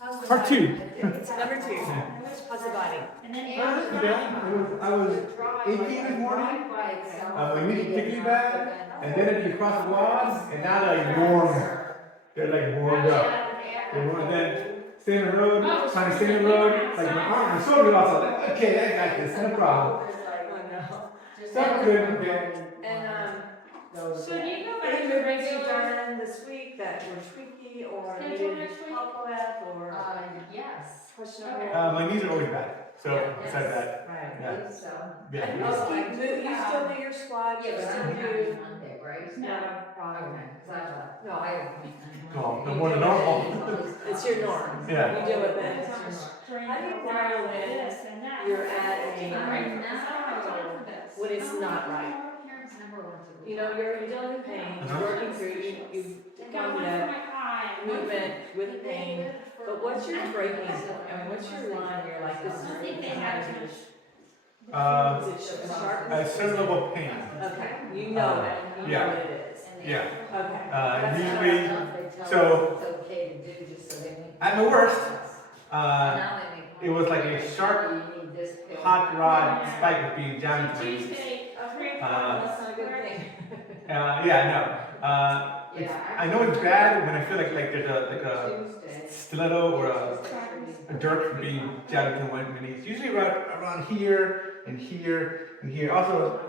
Part two. It's number 2. How's the body? I was aching this morning. My knees particularly bad, and then if you cross the quads, and now they're like warm. They're like warmed up. They're warm. Then stay in the road, trying to stay in the road. Like my arm, my shoulder also. Like, okay, I got this, no problem. So good. Okay. And so do you know any movements you've done this week that were tweaky or needed help with, or Yes. question over? My knees are always bad. So besides that, Right. yeah. So. Yeah. And you still do your squats, Yeah, you but still I'm do. having Monday, right? Not a problem. Okay, 'cause I thought, No, I I, have. Well, no more than normal. it's your norm. Yeah. You deal with it, it's your norm. How do you know when you're at Right a, now, when it's not right? parents never want to. You know, you're dealing with pain, Uh-huh. working through, you've done that movement with pain, but what's your breaking point? I mean, what's your line where you're like, this is is it sharp? A certain level of pain. Okay, you know it, you know what it is. Yeah. Okay. Usually, so at my worst, it was like a sharp hot rod spike was being jammed into my knees. That's not a good thing. Yeah, no. I know it's bad when I feel like there's a stiletto or a dirk being jabbed into my knees. Usually around here and here and here. Also,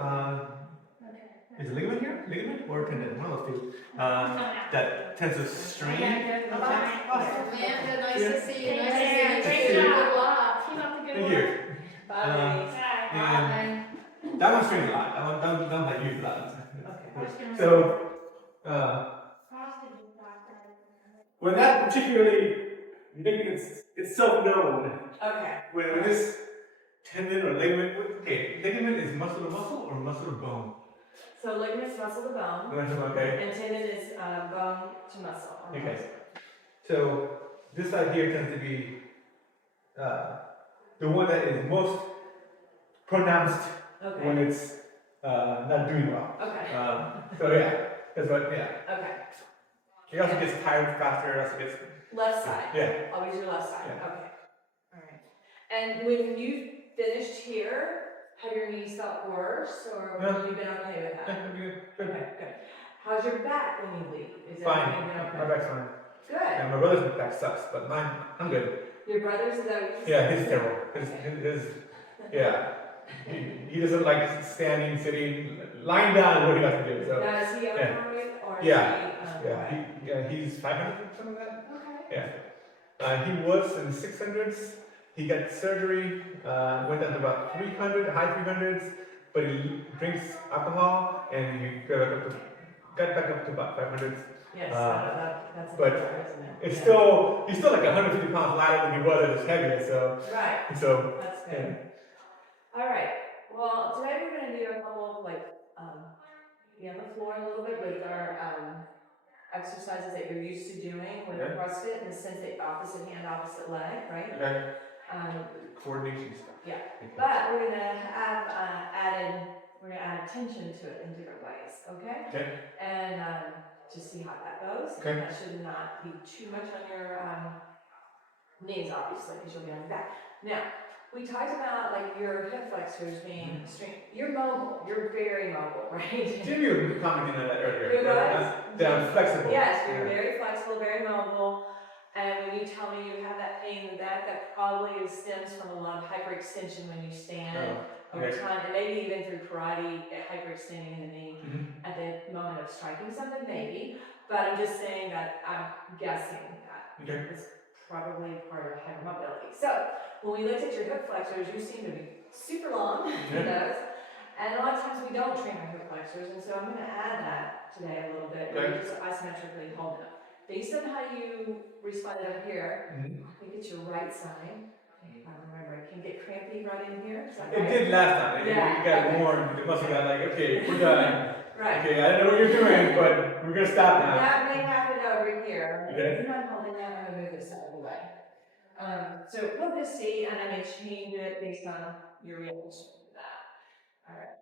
is it ligament here? Ligament or tendon? One of those two. That tends to strain. Amanda, nice to see you. Nice to see you. Great Good job. luck. Keep up the good Thank work. you. Bye. And that one strains a lot. That one I use a lot. Okay. So, when that particularly, you think it's self-known. Okay. When this tendon or ligament, okay, ligament is muscle to muscle or muscle to bone? So ligament's muscle to bone, Okay. and tendon is bone to muscle. Okay. So this side here tends to be the one that is most pronounced Okay. when it's not doing well. Okay. So yeah, that's what. Yeah. Okay. It also gets tired faster. It also gets Left side. yeah. Always your left side. Yeah. Okay. All right. And when you finished here, have your knees felt worse, or have you been okay with that? Good. Okay, good. How's your back when you leave? Is Fine. everything been okay? My back's fine. Good. And my brother's back sucks, but mine, I'm good. Your brother's, is that what you Yeah, said? he's terrible. His yeah. He doesn't like standing, sitting, lying down is what he likes to do. So Now, is he yeah. overweight, or is yeah, he's 500 something like that. Okay. Yeah. He was in the 600s. He got surgery, went down to about 300, high 300s, but he drinks alcohol and he got back up to about 500s. Yes, that's but isn't it? It's Yeah. he's still like 150 pounds lighter than he was at his heaviest, so. Right. So. That's good. All right. Well, today we're going to do a couple of be on the floor a little bit with our exercises that you're used to doing with CrossFit, in the sense that opposite hand, opposite leg, right? Okay. Coordination stuff. Yeah. But we're gonna have add attention to it in different ways, okay? Okay. And just see how that goes. Okay. That should not be too much on your knees, obviously, because you'll be on your back. Now, we talked about like your hip flexors being straight. You're mobile. You're very mobile, right? Jimmy was commenting on that earlier. You guys? That I'm flexible. Yes, you're very flexible, very mobile. And when you tell me you have that pain in the back, that probably stems from a lot of hyperextension when you stand over time, and maybe even through karate, hyperextending the knee at the moment of striking something, maybe. But I'm just saying that I'm guessing that it's probably part of hypermobility. So when we looked at your hip flexors, you seem to be super long, those. And a lot of times we don't train our hip flexors, and so I'm going to add that today a little bit, where you just isometrically hold them. Based on how you responded up here, I think it's your right side. I remember, it can get crampy right in here. Is that right? It did last time. It got warm. The muscle got like, okay, we're done. Right. Okay, I don't know what you're doing, but we're going to stop now. That may happen over here. Okay. If you're not holding that, I'm going to move this out of the way. So we'll just see, and I may change it based on your reaction to that. All right.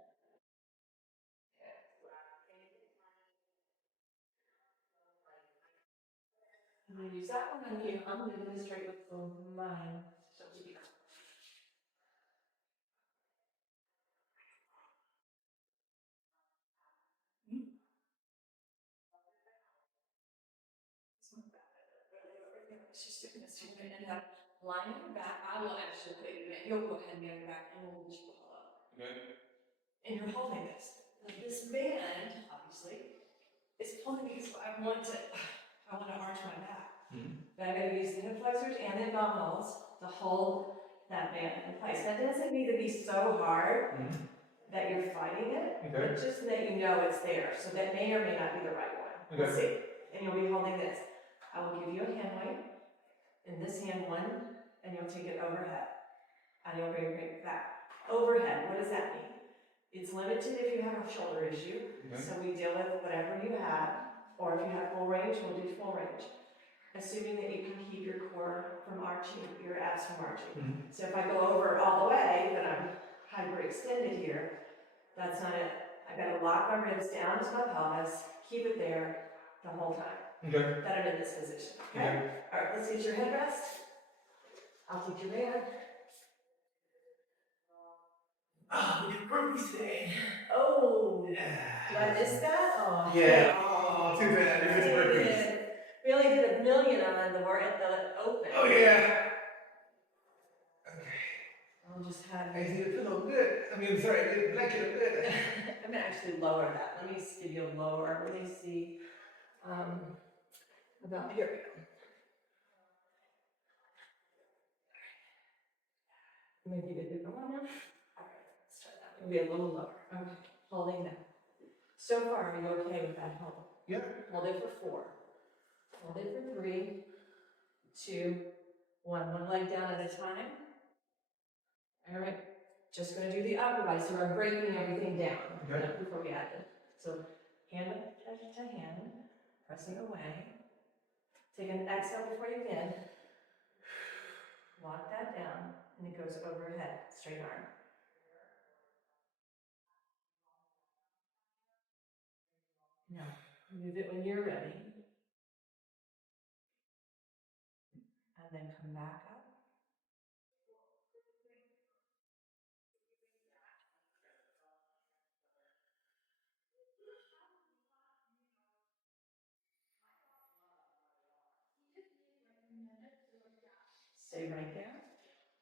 gonna use that one on you. I'm gonna demonstrate with mine. So you go. It's just doing this. You're gonna end up lying on your back. I will actually put you in. You'll go ahead and lay on your back and we'll just pull up. Okay. And you're holding this. Now, this band, obviously, is pulling me because I want to arch my back. But I'm going to use the hip flexors and the abdominals to hold that band in place. That doesn't need to be so hard that you're fighting it, but just so that you know it's there. So that may or may not be the right one. Let's see. And you'll be holding this. I will give you a hand weight. In this hand one, and you'll take it overhead. And you'll bring it back. Overhead, what does that mean? It's limited if you have a shoulder issue. So we deal with whatever you have. Or if you have full range, we'll do full range. Assuming that you can keep your core from arching, your abs from arching. So if I go over all the way, then I'm hyperextended here. That's not it. I gotta lock my ribs down to my pelvis, keep it there the whole time. That I'm in this position. Okay? Alright, let's get your headrest. I'll take your band. Oh, we did burpees today. Oh, did I miss that? Oh, Yeah. Oh, too bad. We missed burpees. we only did 1 million on the bar at the open. Oh yeah. Okay. I'll just have I see it feel good. I mean, sorry, it blanket a bit. I'm gonna actually lower that. Let me give you a lower. Let me see. About here we go. I'm gonna give you a different one now. All right, let's try that. It'll be a little lower. Okay, holding that. So far, are you okay with that hold? Yeah. Hold it for 4. Hold it for 3, 2, 1. One leg down at a time. All right. Just going to do the upper body, so we're breaking everything down before we add it. So hand to hand, pressing away. Take an exhale before you bend. Lock that down, and it goes overhead, straight arm. Now, move it when you're ready. And then come back up. Stay right there.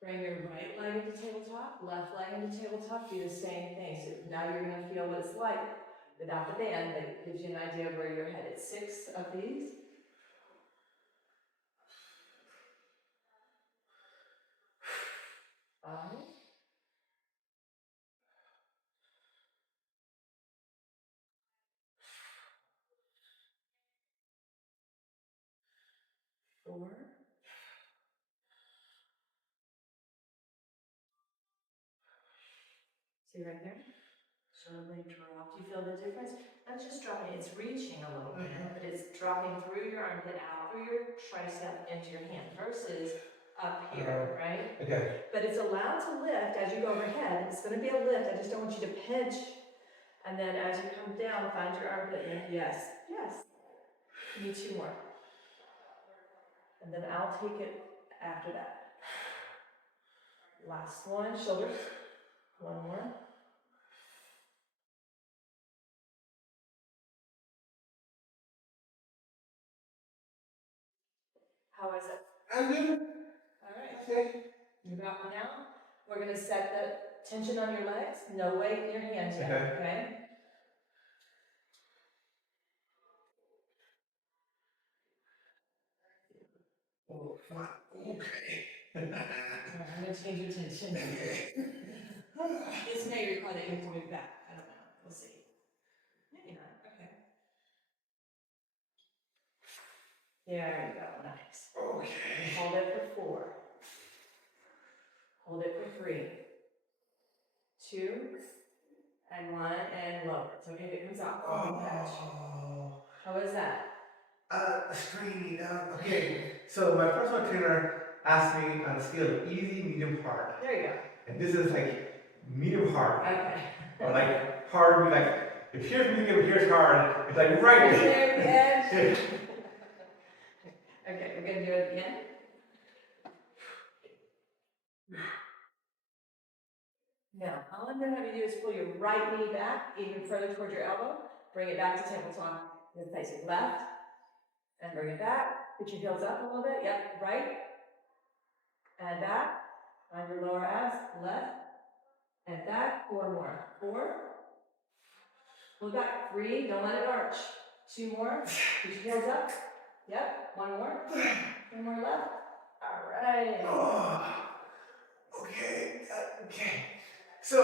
Bring your right leg into tabletop, left leg into tabletop, do the same thing. So now you're going to feel what it's like without the band, but it gives you an idea of where you're headed. 6 of these. 5. 4. See right there? Shoulder blade drop. Do you feel the difference? Not just dropping, it's reaching a little bit, but it's dropping through your armpit, out through your tricep, into your hand, versus up here, right? Okay. But it's allowed to lift as you go overhead. It's going to be a lift. I just don't want you to pinch. And then as you come down, find your armpit. Yes. Yes. You need 2 more. And then I'll take it after that. Last one, shoulders. 1 more. How is it? I'm good. All right. Okay. You got one now? We're going to set the tension on your legs. No weight in your hands yet, okay? Oh, fine. Okay. All right, I'm going to change your tension. This may require that you have to move back. I don't know. We'll see. Maybe not. Okay. There you go. Nice. Okay. Hold it for 4. Hold it for 3. 2. And 1. And lower. It's okay if it comes out. Oh. How is that? Screaming. Okay. So my personal trainer asked me on a scale of easy, medium, hard. There you go. And this is like medium hard. Okay. Or like hard would be like, if here's medium, here's hard. It's like right there. The edge. Okay, we're gonna do it again. Now, all I'm gonna have you do is pull your right knee back even further towards your elbow. Bring it back to tabletop. Then face it left. And bring it back. Put your heels up a little bit. Yep, right. And back. On your lower abs. Left. And back. 4 more. 4. Pull back. 3. Don't let it arch. 2 more. Put your heels up. Yep. 1 more. 1 more left. All right. Oh, okay. Okay. So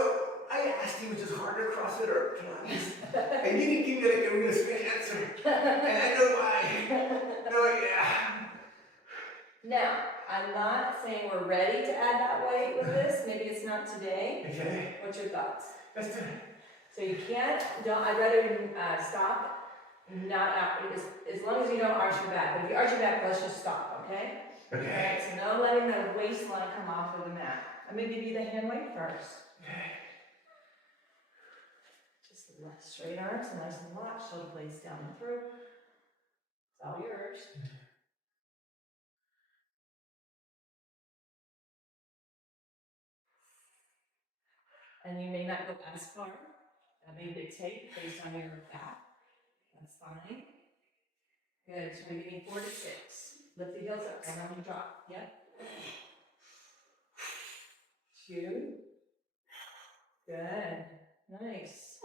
I asked you which is harder, CrossFit or Pilates, and you didn't give me like a real straight answer, and I know why. No, yeah. Now, I'm not saying we're ready to add that weight with this. Maybe it's not today. Okay. What's your thoughts? Let's do it. So you can't, I'd rather stop, not out, as long as you don't arch your back. But if you arch your back, let's just stop, okay? Okay. All right, so no letting the waistline come off of the mat. I'm gonna give you the hand weight first. Okay. Just straight arms, nice and locked, shoulder blades down and through. It's all yours. And you may not go as far. That may dictate based on your back. That's fine. Good. So we need 4 to 6. Lift the heels up and then drop. Yep. 2. Good. Nice.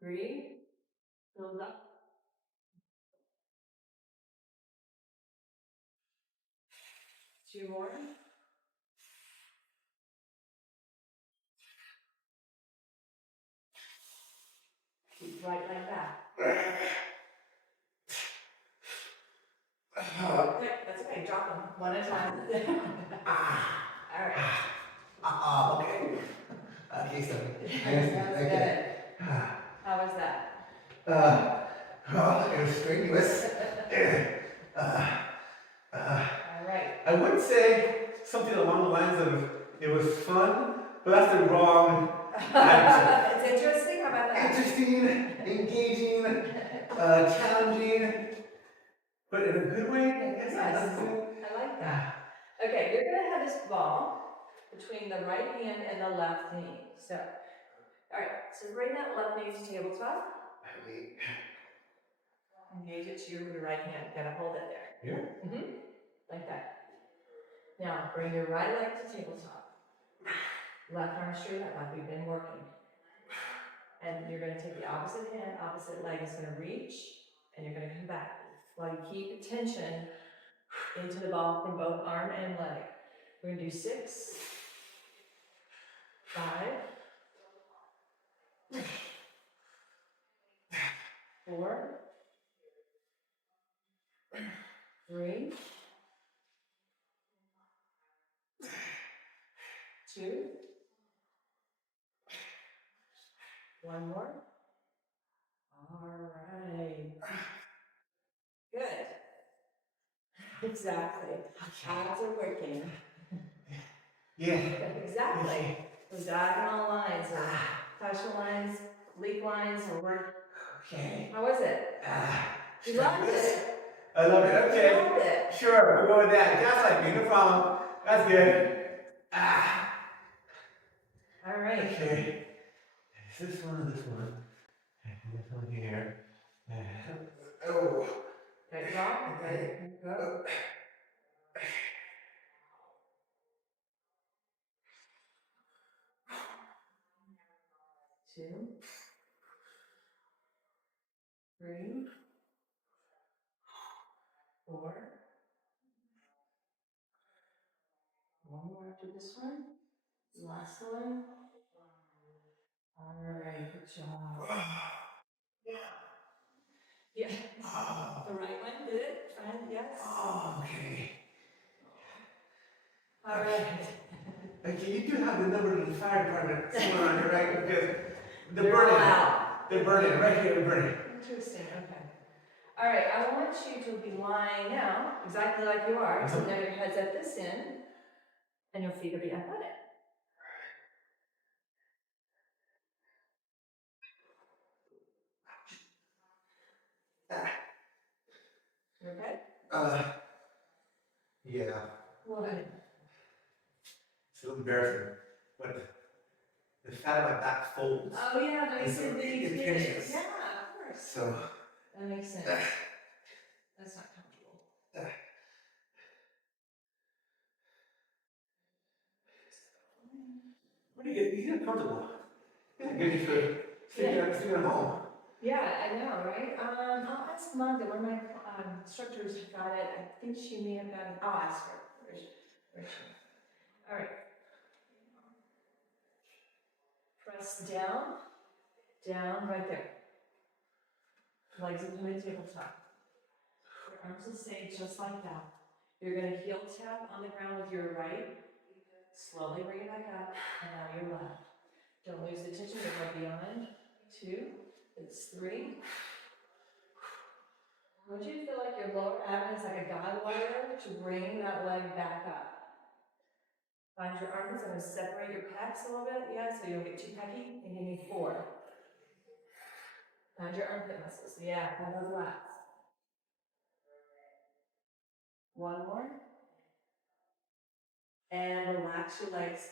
3. Build up. 2 more. Keep right like that. Okay, that's okay. Drop them one at a time. All right. Okay. Okay, so. That's good. How was that? Well, it was strenuous. All right. I would say something along the lines of it was fun, but that's the wrong answer. It's interesting. How about that? Interesting, engaging, challenging, but in a good way. I guess. Yes. I like that. Okay, you're gonna have this ball between the right hand and the left knee. So, all right. So bring that left knee to tabletop. Engage it to your right hand. Gotta hold it there. Here? Mm-hmm. Like that. Now bring your right leg to tabletop. Left arm straight up like we've been working. And you're gonna take the opposite hand, opposite leg is gonna reach, and you're gonna come back. While you keep tension into the ball from both arm and leg. We're gonna do 6, 5, 4, 3, 2, 1 more. All right. Good. Exactly. Abs are working. Yeah. Exactly. Those diagonal lines or fascial lines, leak lines, or work. Okay. How was it? You loved it. I love it. Okay. You loved it. Sure, we'll go with that. Just like me, no problem. That's good. All right. Okay. Is this one or this one? This one here. Oh. Okay, drop. Okay, go. 2, 3, 4. One more after this one. Last one. All right, good job. Yeah. The right one did it, and yes. Okay. All right. Okay, you do have the number to the fire department somewhere on here, right? Because They're all out. They're burning, right here, they're burning. Interesting, okay. All right, I want you to be lying now, exactly like you are, so now your head's at this end, and your feet will be up on it. You okay? Yeah. What? It's a little embarrassing, but the fat of my back folds. Oh yeah, they said they It did. pinches. Yeah, of course. So. That makes sense. That's not comfortable. What do you get? You get comfortable. Yeah, good for sleeping at home. Yeah, I know, right? I'll ask Magda where my instructors got it. I think she may have gotten. I'll ask her. Where's she? All right. Press down, down, right there. Legs into the tabletop. Your arms will stay just like that. You're going to heel tap on the ground with your right. Slowly bring it back up, and now your left. Don't lose the tension. You're right beyond. 2. It's 3. Would you feel like your lower abdomen is like a guide wire to bring that leg back up? Find your armpits. I'm going to separate your pecs a little bit. Yeah, so you don't get too pecky. And give me 4. Find your armpit muscles. Yeah, have those lats. 1 more. And relax your legs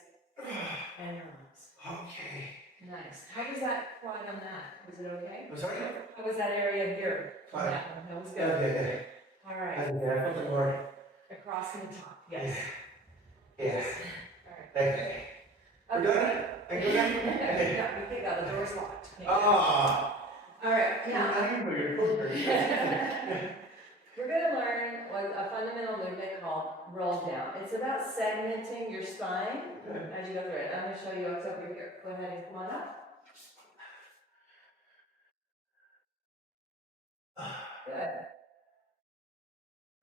and your arms. Okay. Nice. How was that quad on that? Was it okay? I'm sorry? How was that area here? Fine. That one? That was good. Yeah. All right. Across and the top. Yes. Yeah. All right. Okay. We're done? I go down? No, we can't go. The door's locked. Can't go. Ah. All right. I Now, remember your poker. we're going to learn what a fundamental movement called roll down. It's about segmenting your spine as you go through it. I'm going to show you what's over here. Go ahead and come on up. Good.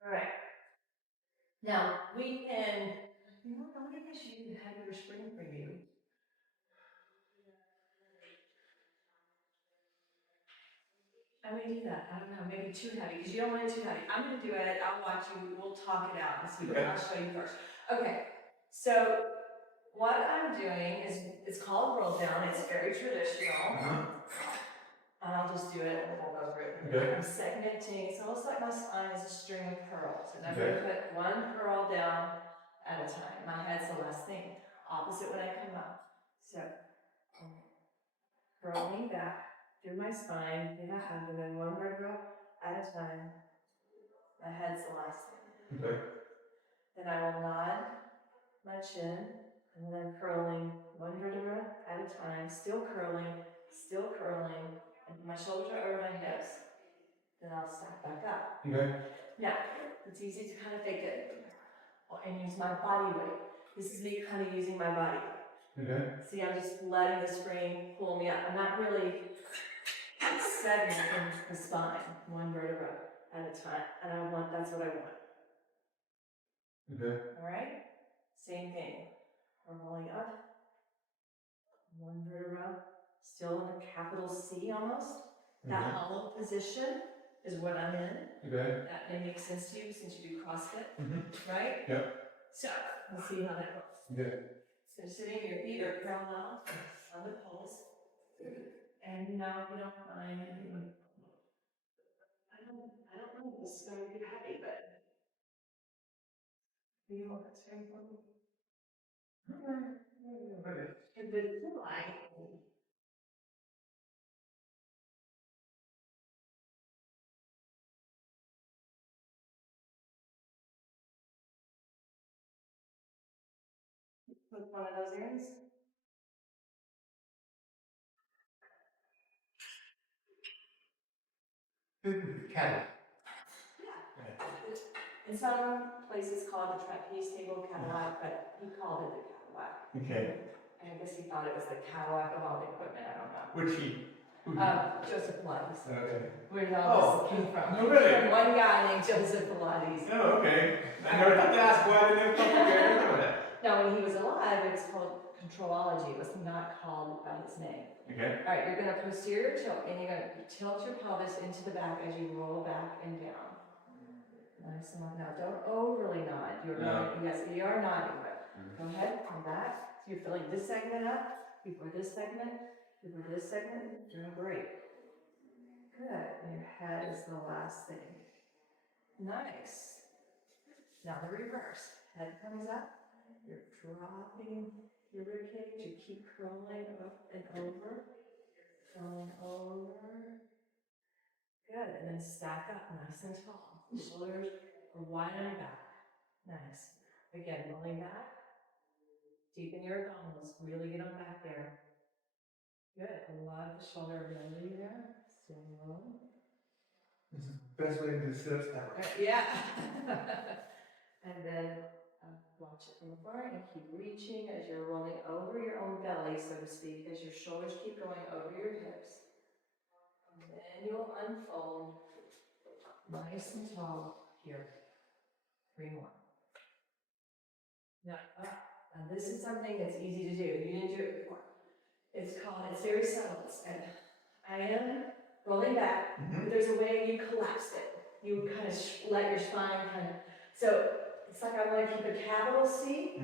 All right. Now, we can, you know, I think I should have your spring preview. How do we do that? I don't know, maybe too heavy, because you don't want it too heavy. I'm going to do it, I'll watch you, we'll talk it out and see what I'll show you first. Okay, so what I'm doing is, it's called roll down, it's very traditional. And I'll just do it and we'll go over it. Okay. I'm segmenting, it's almost like my spine is a string of pearls. And I'm Okay. going to put 1 pearl down at a time. My head's the last thing. Opposite when I come up. So, curling back through my spine, in my abdomen, 1 vertebra at a time. My head's the last thing. Okay. Then I will nod my chin, and then I'm curling 1 vertebra at a time, still curling, and my shoulders are over my hips. Then I'll stack back up. Okay. Now, it's easy to kind of fake it and use my body weight. This is me kind of using my body weight. Okay. See, I'm just letting the spring pull me up. I'm not really segmenting the spine, 1 vertebra at a time. And that's what I want. Okay. All right? Same thing. We're rolling up. 1 vertebra, still in a capital C almost. That hollow position is what I'm in. Okay. That may make sense to you since you do CrossFit, right? Yep. So, let's see how that goes. Okay. So sitting, your feet are parallel on the poles. And now if you don't mind, I don't know if this is going to be heavy, but do you want that straight for me? If it's too light. Put one of those earrings. Candid. In some places called the trapeze table Cadillac, but he called it the Cadillac. Okay. And I guess he thought it was the Cadillac of all the equipment, I don't know. Which he? Joseph Pilates. Okay. Where all this came from. Oh, really? From one guy named Joseph Pilates. Oh, okay. I never thought to ask why the name comes from there. Now, when he was alive, it was called controlology. It was not called by his name. Okay. All right, you're going to posterior tilt, and you're going to tilt your pelvis into the back as you roll back and down. Nice and long. Now, don't overly nod. You're nodding. Yes, you are nodding, but go ahead, come back. So you're filling this segment up before this segment, before this segment. Doing great. Good. And your head is the last thing. Nice. Now the reverse. Head comes up. You're dropping your rib cage. You keep curling up and over. Curling over. Good. And then stack up nice and tall. Shoulders are wide on your back. Nice. Again, rolling back. Deepen your abdominals. Really get them back there. Good. A lot of the shoulder ability there. Slow. This is the best way to do sit-ups ever. Yeah. And then watch it from afar and keep reaching as you're rolling over your own belly, so to speak, as your shoulders keep going over your hips. And then you'll unfold nice and tall here. 3 more. Now, and this is something that's easy to do. You didn't do it before. It's very subtle. I am rolling back, but there's a way you collapse it. You kind of let your spine so it's like I want to keep a capital C,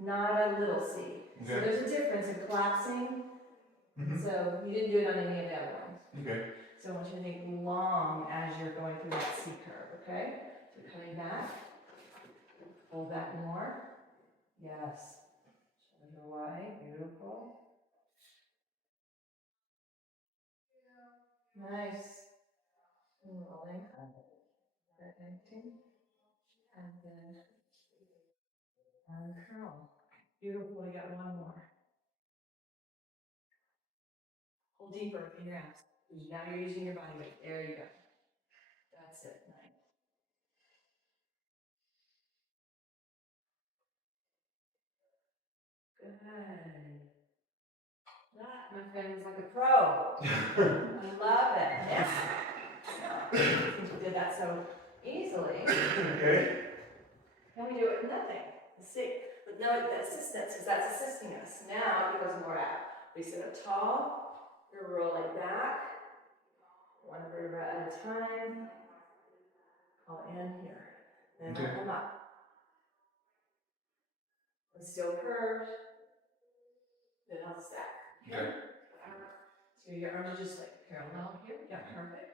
not a little c. Okay. So there's a difference in collapsing. So you didn't do it on any of the other ones. Okay. So I want you to think long as you're going through that C curve, okay? So coming back, pull back more. Yes. Shoulder wide, beautiful. Nice. And rolling up, connecting, and then uncurl. Beautiful, we got one more. Hold deeper in your abs. Now you're using your body weight. There you go. That's it. Nice. Good. That, my friend, is like a pro. I love it. Yeah. Since we did that so easily. Okay. Can we do it with nothing? Let's see. But no, the assistance, because that's assisting us. Now it goes more out. We sit up tall. You're rolling back. One vertebra at a time. I'll end here. Then I'll come up. And still curved. Then I'll stack. Okay. So your arms are just like parallel here. Yeah, perfect.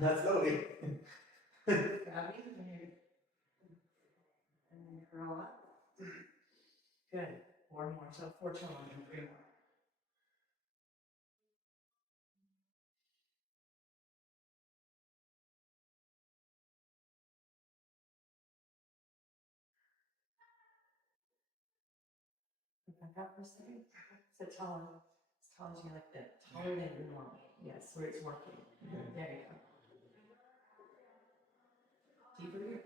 Not slowly. Gravity. And then curl up. Good. 4 more. So 4 total and 3 more. Back up for a second. Sit tall. As tall as you like that. Taller than normal. Yes, where it's working. There you go. Deeper here.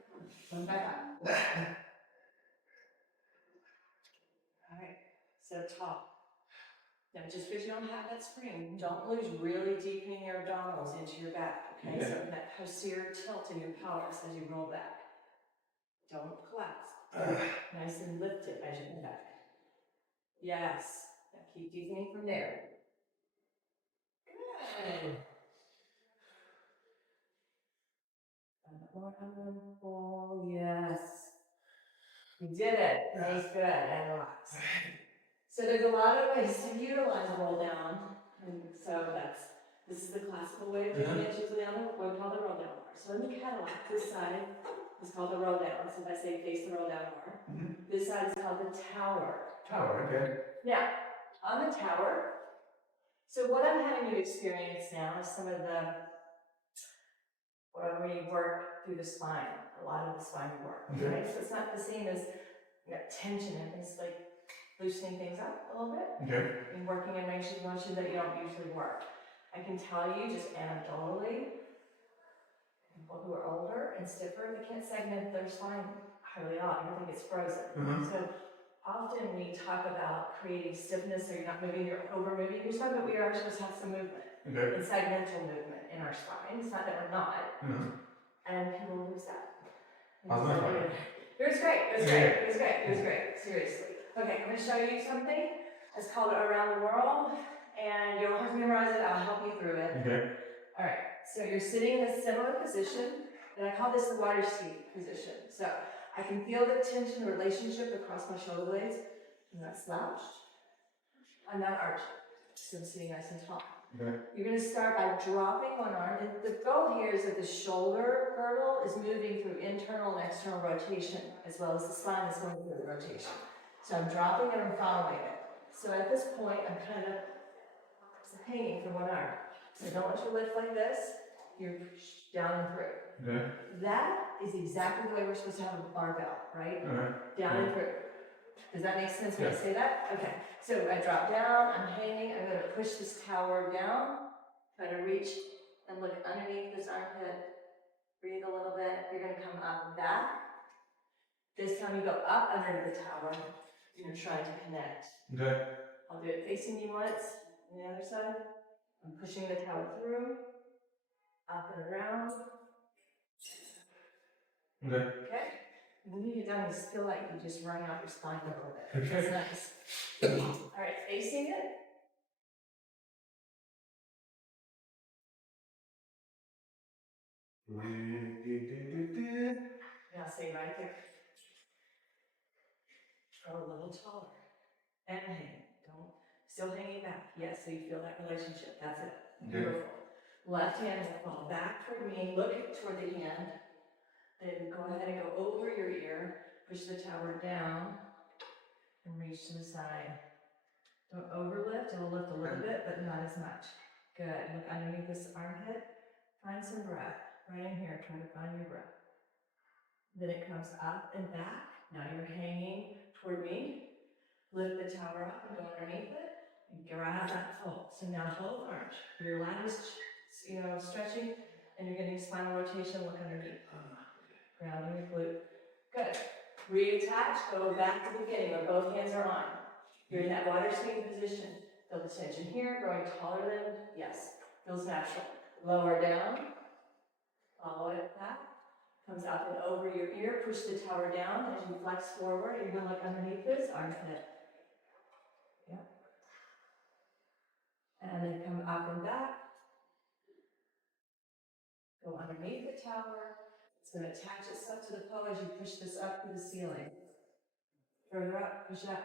Going back up. Alright. So tall. Now just because you don't have that spring, don't lose really deepening your abdominals into your back. Okay, so that posterior tilt in your pelvis as you roll back. Don't collapse. Nice and lift it as you come back. Yes. Now keep deepening from there. Good. Wonderful. Yes. You did it. That was good. And relax. So there's a lot of ways to utilize a roll down. And so this is the classical way of doing it. It's usually on what we call the roll down bar. So in the Cadillac, this side is called the roll down. So if I say face the roll down bar, this side is called the tower. Tower, okay. Now, on the tower, so what I'm having you experience now is some of where we work through the spine, a lot of the spine work, right? So it's not the same as tension, it's like loosening things up a little bit. Okay. And working in range of motion that you don't usually work. I can tell you just anecdotally, people who are older and stiffer, they can't segment their spine hardly at all. Everything gets frozen. So often we talk about creating stiffness so you're not moving, you're over moving your spine, but we are supposed to have some movement. Okay. And segmental movement in our spine. It's not that we're not. And people lose that. It was great. It was great. It was great. It was great. Seriously. Okay, I'm going to show you something. It's called Around the World. And you don't have to memorize it. I'll help you through it. Okay. All right. So you're sitting in a similar position. And I call this the water seat position. So I can feel the tension relationship across my shoulder blades. I'm not slouched. I'm not arching. So I'm sitting nice and tall. Okay. You're going to start by dropping one arm. And the goal here is that the shoulder girdle is moving through internal and external rotation, as well as the spine is going through the rotation. So I'm dropping and I'm following it. So at this point, I'm kind of hanging from one arm. So don't want you to lift like this. You're down and through. Okay. That is exactly the way we're supposed to have a barbell, right? Alright. Down and through. Does that make sense when I Yeah. say that? Okay. So I drop down, I'm hanging, I'm gonna push this tower down, try to reach and look underneath this armpit. Breathe a little bit. You're gonna come up and back. This time you go up under the tower. You're trying to connect. Okay. I'll do it facing you once, on the other side. I'm pushing the tower through, up and around. Okay. Okay? When you get done, you feel like you just running off your spine a little bit. Okay. That's nice. All right, facing it. Now stay right there. Grow a little taller. And hang. Don't, still hanging back. Yes, so you feel that relationship. That's it. Okay. Beautiful. Left hand will fall back toward me. Look toward the hand. Then go ahead and go over your ear. Push the tower down. And reach to the side. Don't overlift. It will lift a little bit, but not as much. Good. Look underneath this armpit. Find some breath. Right in here. Try to find your breath. Then it comes up and back. Now you're hanging toward me. Lift the tower up and go underneath it. And grab that fold. So now both arms. Your lat is, stretching, and you're getting spinal rotation. Look underneath. Grounding your glute. Good. Reattach. Go back to the beginning where both hands are on. You're in that water skiing position. Feel the tension here. Growing taller than, yes. Feels natural. Lower down. Follow it back. Comes up and over your ear. Push the tower down as you flex forward. You're going to look underneath this armpit. Yeah. And then come up and back. Go underneath the tower. It's going to attach itself to the pole as you push this up to the ceiling. Further up, push up.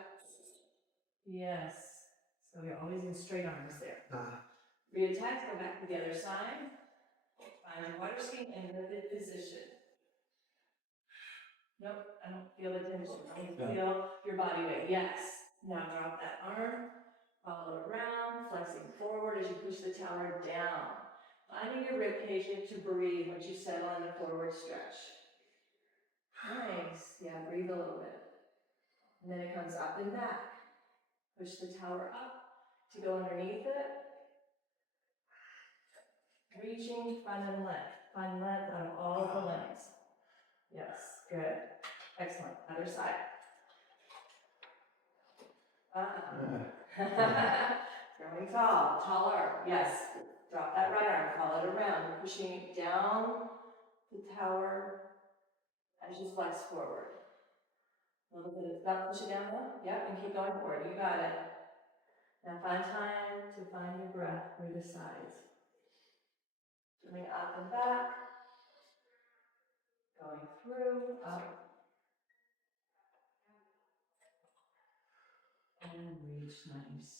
Yes. So you're always in straight arms there. Reattach, go back to the other side. Find your water skiing in lifted position. Nope, I don't feel the tension. I feel your body weight. Yes. Now drop that arm. Follow it around, flexing forward as you push the tower down. Finding your ribcage to breathe once you settle in a forward stretch. Nice. Yeah, breathe a little bit. And then it comes up and back. Push the tower up to go underneath it. Reaching, finding length. Find length on all the legs. Yes, good. Excellent. Other side. Growing tall, taller. Yes. Drop that right arm, follow it around. You're pushing it down the tower as you flex forward. A little bit of that, push it down though. Yep, and keep going forward. You got it. Now find time to find your breath through the sides. Coming up and back. Going through, up. And reach, nice.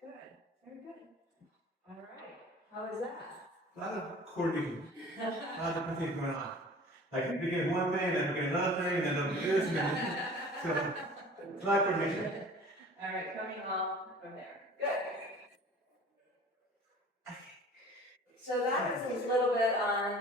Good, very good. All right, how was that? A lot of coordination. A lot of different things going on. Like I'm thinking of one thing, then I'm getting another thing, then I'm this, and then so a lot of coordination. All right, coming on from there. Good. So that was a little bit on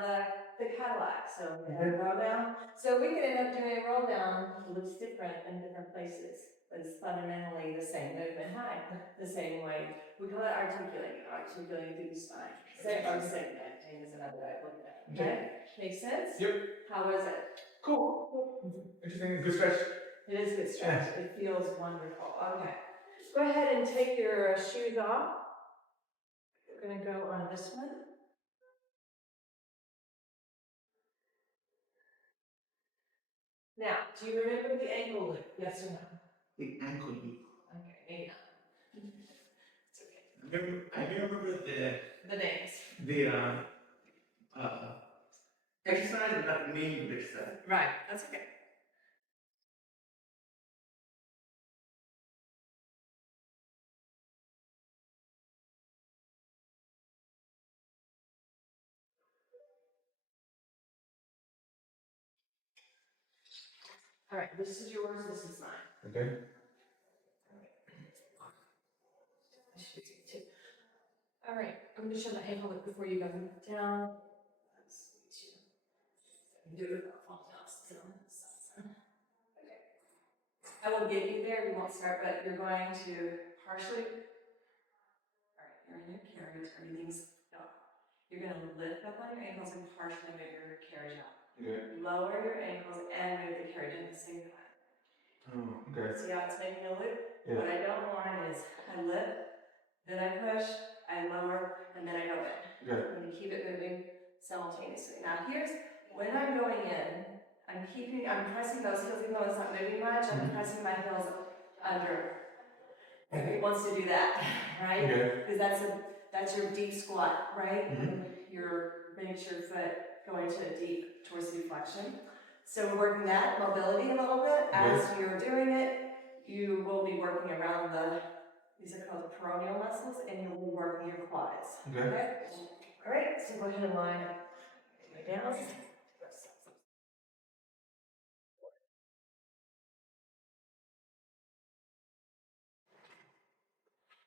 the Cadillac. So we had a roll down. So we could end up doing a roll down. It looks different in different places, but it's fundamentally the same movement height, the same way. We call it articulating through the spine. Segmenting is another way of looking at it. Okay? Make sense? Yep. How was it? Cool. Interesting. Good stretch. It is a good stretch. It feels wonderful. Okay. Go ahead and take your shoes off. We're going to go on this one. Now, do you remember the ankle loop? Yes or no? The ankle loop. Okay, maybe not. It's okay. I remember The names. the exercise, but not the name of the exercise. Right, that's okay. All right, this is yours, this is mine. Okay. All right, I'm going to show the ankle look before you go down. Do it without falling down. Okay. I will get you there. We won't start, but you're going to partially. All right, you're in your carriage. Everything's up. You're going to lift up on your ankles and partially move your carriage out. Okay. Lower your ankles and move the carriage at the same time. Oh, okay. See how it's making a loop? Yeah. What I don't want is I lift, then I push, I lower, and then I go in. Okay. I'm going to keep it moving simultaneously. Now here's when I'm going in, I'm pressing those heels, even though it's not moving much, I'm pressing my heels under. Everybody wants to do that, right? Because that's your deep squat, right? You're making sure your foot going to deep towards the deflection. So we're working that mobility a little bit. As you're doing it, you will be working around these are called the peroneal muscles, and you'll be working your quads. Okay? All right, so go ahead and line down.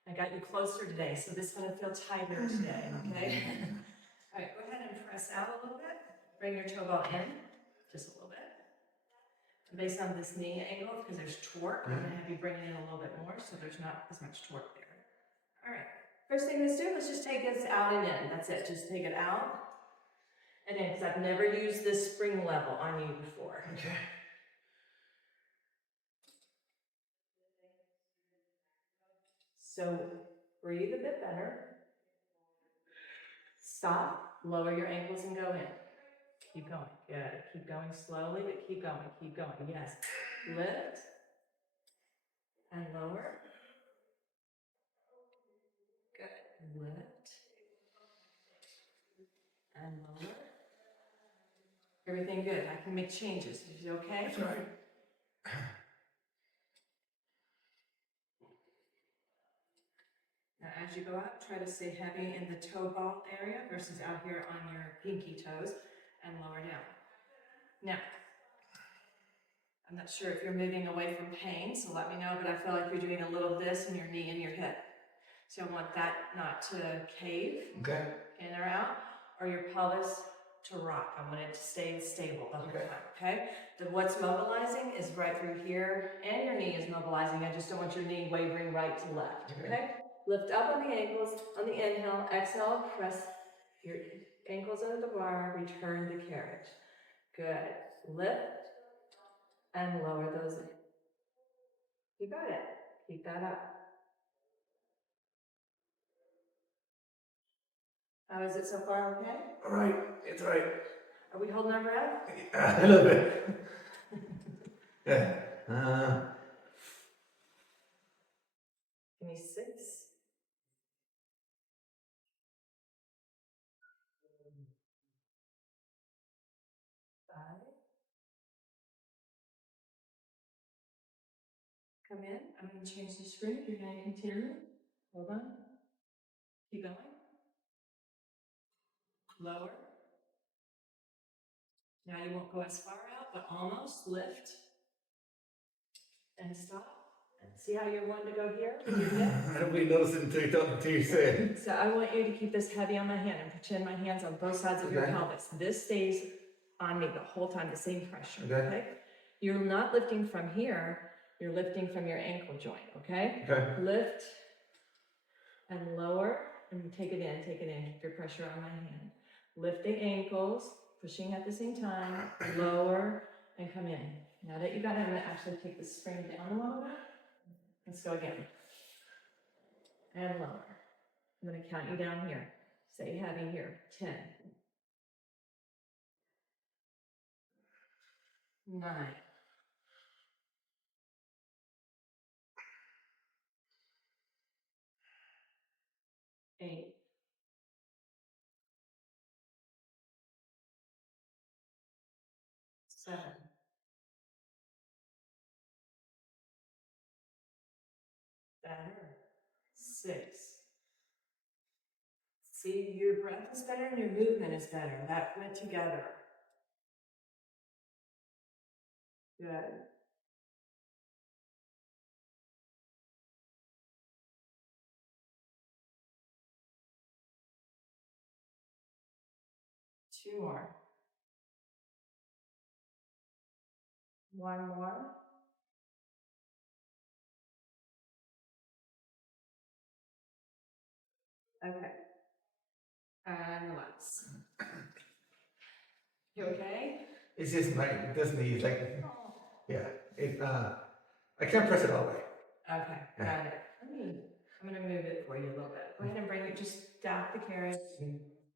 I got you closer today, so this is going to feel tighter today, okay? All right, go ahead and press out a little bit. Bring your toe ball in, just a little bit. And based on this knee angle, because there's torque, I'm going to have you bring it in a little bit more, so there's not as much torque there. All right, first thing let's do, let's just take this out and in. That's it, just take it out and in, because I've never used this spring level on you before. Okay. So breathe a bit better. Stop, lower your ankles and go in. Keep going, good. Keep going slowly, but keep going, yes. Lift and lower. Good, lift and lower. Everything good, I can make changes, is it okay? That's right. Now as you go out, try to stay heavy in the toe ball area versus out here on your pinky toes and lower down. Now, I'm not sure if you're moving away from pain, so let me know, but I feel like you're doing a little this in your knee and your hip. So I want that not to cave in or out, or your pelvis to rock. I want it to stay stable the whole time, okay? What's mobilizing is right through here, and your knee is mobilizing. I just don't want your knee wavering right to left, okay? Lift up on the ankles, on the inhale, exhale, press your ankles under the bar, return the carriage. Good. Lift and lower those in. You got it. Keep that up. How is it so far, okay? All right, it's all right. Are we holding our breath? A little bit. Yeah. Give me 6. 5. Come in. I'm going to change the screen. You're going to continue. Hold on. Keep going. Lower. Now you won't go as far out, but almost. Lift. And stop. And see how you're wanting to go here? I don't really notice it until you say it. So I want you to keep this heavy on my hand and pretend my hand's on both sides of your pelvis. This stays on me the whole time, the same pressure, okay? You're not lifting from here, you're lifting from your ankle joint, okay? Lift and lower and take it in, keep your pressure on my hand. Lift the ankles, pushing at the same time, lower and come in. Now that you got it, I'm gonna actually take the spring down a little bit. Let's go again. And lower. I'm going to count you down here. Stay heavy here. 10. 9. 8. 7. 6. See, your breath is better and your movement is better. That went together. Good. 2 more. 1 more. Okay. And relax. You okay? It's just this knee, like, yeah, I can't press it all the way. Okay, got it. I'm gonna move it for you a little bit. Go ahead and bring it, just dock the carriage.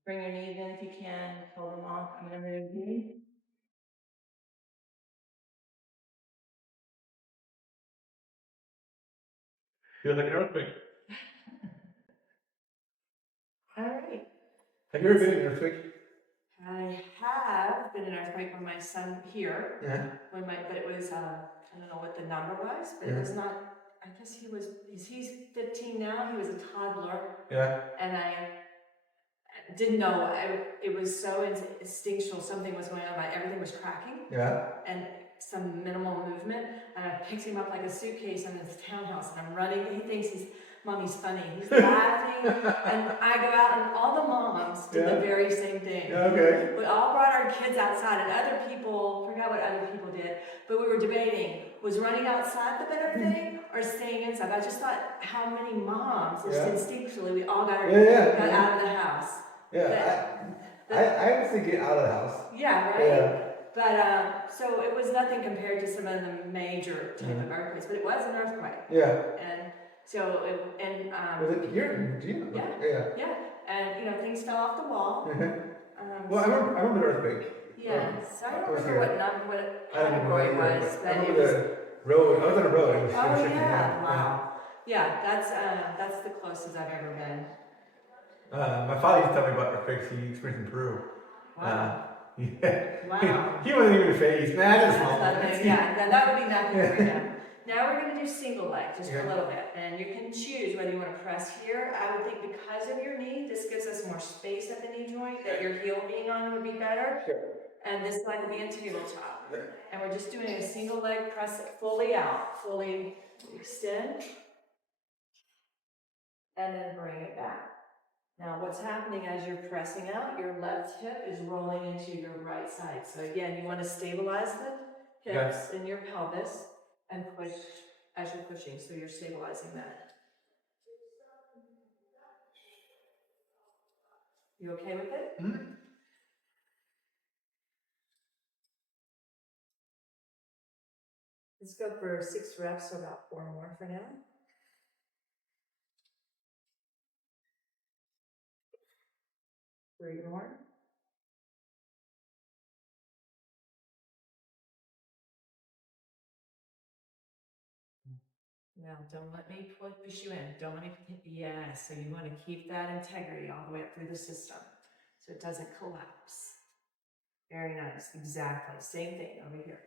Bring your knees in if you can, hold them off. I'm gonna move you. Feels like an earthquake. All right. Have you ever been in an earthquake? I have been in an earthquake with my son here. Yeah. But it was, I don't know what the number was, but it was not, I guess he's 15 now, he was a toddler. Yeah. And I didn't know, it was so instinctual, something was going on, everything was cracking. Yeah. And some minimal movement, and I picked him up like a suitcase in his townhouse, and I'm running, and he thinks mommy's funny, he's laughing, and I go out, and all the moms did the very same thing. Okay. We all brought our kids outside, and other people, forgot what other people did, but we were debating, was running outside the better thing, or staying inside? I just thought, how many moms, just instinctually, we all got out of the house. Yeah, I was thinking out of the house. Yeah, right? Yeah. But, so it was nothing compared to some of the major type of earthquakes, but it was an earthquake. Yeah. And so, was it here in Virginia? Yeah, and, things fell off the wall. Well, I remember the earthquake. Yeah, so I don't remember what category it was, but I it remember was... the road, I was on a road, it was shaking. Wow. Yeah, that's the closest I've ever been. My father used to tell me about earthquakes he experienced in Peru. Wow. Wow. He wasn't even phased, man. That's small. That would be nothing for him. Now we're going to do single leg, just for a little bit. And you can choose whether you want to press here. I would think because of your knee, this gives us more space at the knee joint, that your heel being on would be better. Sure. And this side would be a tabletop. And we're just doing a single leg press fully out, fully extend. And then bring it back. Now what's happening as you're pressing out, your left hip is rolling into your right side. So again, you want to stabilize the hips in your pelvis and push as you're pushing, so you're stabilizing that. You okay with it? Mm-hmm. Let's go for 6 reps, so about 4 more for now. Three more. Now, don't let me push you in. Don't let me so you want to keep that integrity all the way up through the system so it doesn't collapse. Very nice. Exactly. Same thing over here.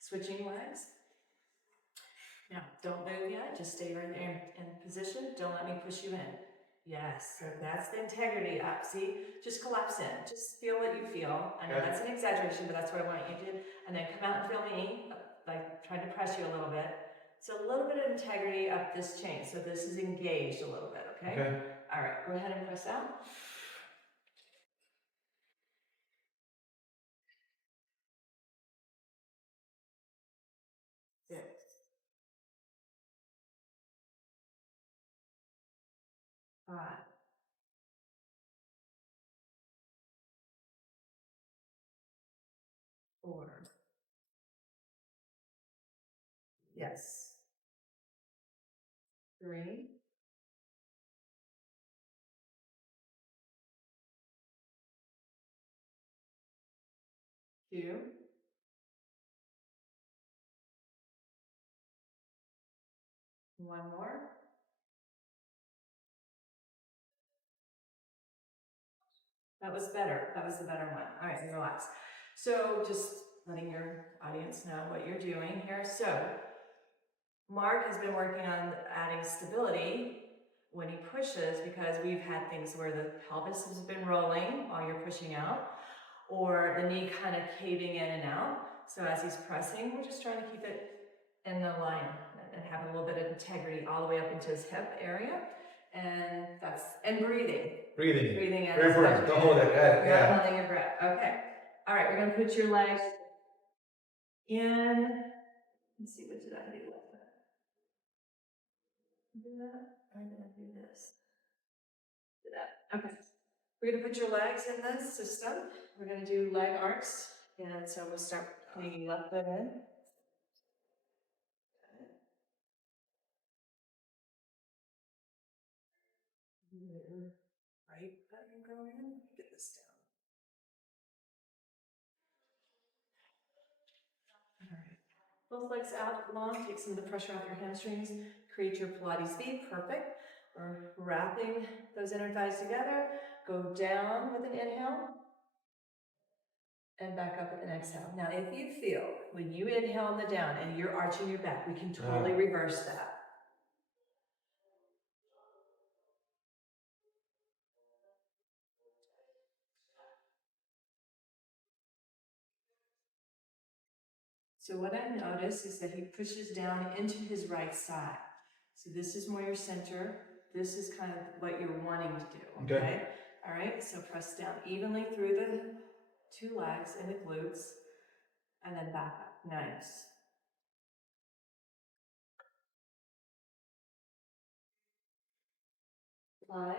Switching legs. Now, don't move yet. Just stay right there in position. Don't let me push you in. Yes. So that's the integrity up. See? Just collapse in. Just feel what you feel. I know that's an exaggeration, but that's what I want you to do. And then come out and feel me, like trying to press you a little bit. So a little bit of integrity up this chain. So this is engaged a little bit, okay? All right, go ahead and press out. 6. 5. 4. Yes. 3. 2. 1 more. That was better. That was the better one. All right, relax. So just letting your audience know what you're doing here. So Mark has been working on adding stability when he pushes, because we've had things where the pelvis has been rolling while you're pushing out, or the knee kind of caving in and out. So as he's pressing, we're just trying to keep it in the line and have a little bit of integrity all the way up into his hip area. And breathing. Breathing. Breathing out. Very important. Don't hold it. Yeah. Not holding your breath. Okay. All right, we're going to put your legs in. Let's see, what did I do with that? Do that? Or did I do this? Do that. Okay. We're going to put your legs in the system. We're going to do leg arcs. And so we'll start putting your left foot in. Right foot and go in. Get this down. All right. Both legs out long. Take some of the pressure off your hamstrings. Create your Pilates V. Perfect. We're wrapping those inner thighs together. Go down with an inhale. And back up with an exhale. Now, if you feel when you inhale on the down and you're arching your back, we can totally reverse that. So what I notice is that he pushes down into his right side. So this is more your center. This is kind of what you're wanting to do, okay? All right, so press down evenly through the two legs and the glutes, and then back up. Nice. Five,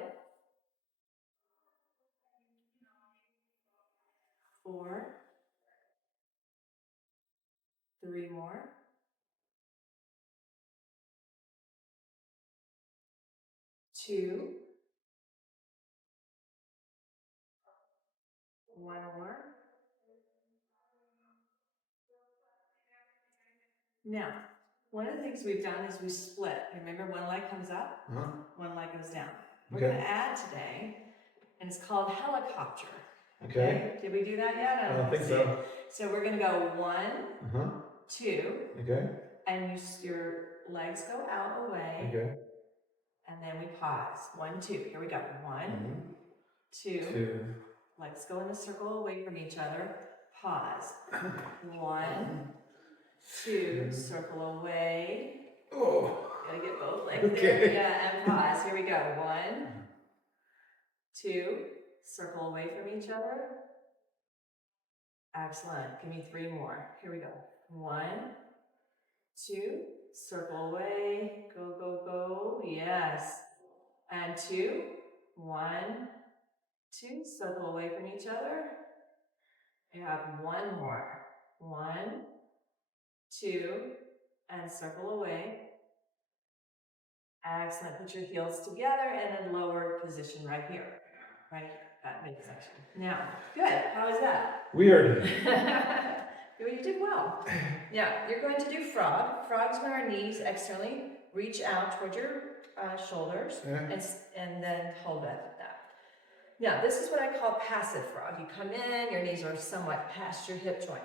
4, 3 more, 2, 1 more. Now, one of the things we've done is we split. Remember, one leg comes up, one leg goes down. We're going to add today, and it's called helicopter. Okay. Did we do that yet? I don't think so. So we're going to go 1, 2. Okay. And your legs go out away. Okay. And then we pause. 1, 2. Here we go. 1, 2. Legs go in a circle away from each other. Pause. 1, 2. Circle away. Oh. Gotta get both legs there. Yeah, and pause. Here we go. 1, 2. Circle away from each other. Excellent. Give me 3 more. Here we go. 1, 2. Circle away. Go, go, go. Yes. And 2. 1, 2. Circle away from each other. You have 1 more. 1, 2. And circle away. Excellent. Put your heels together in a lower position right here. Right here. That midsection. Now, good. How is that? Weird. You did well. Now, you're going to do frog. Frogs when our knees externally reach out toward your shoulders and then hold it at that. Now, this is what I call passive frog. You come in, your knees are somewhat past your hip joint.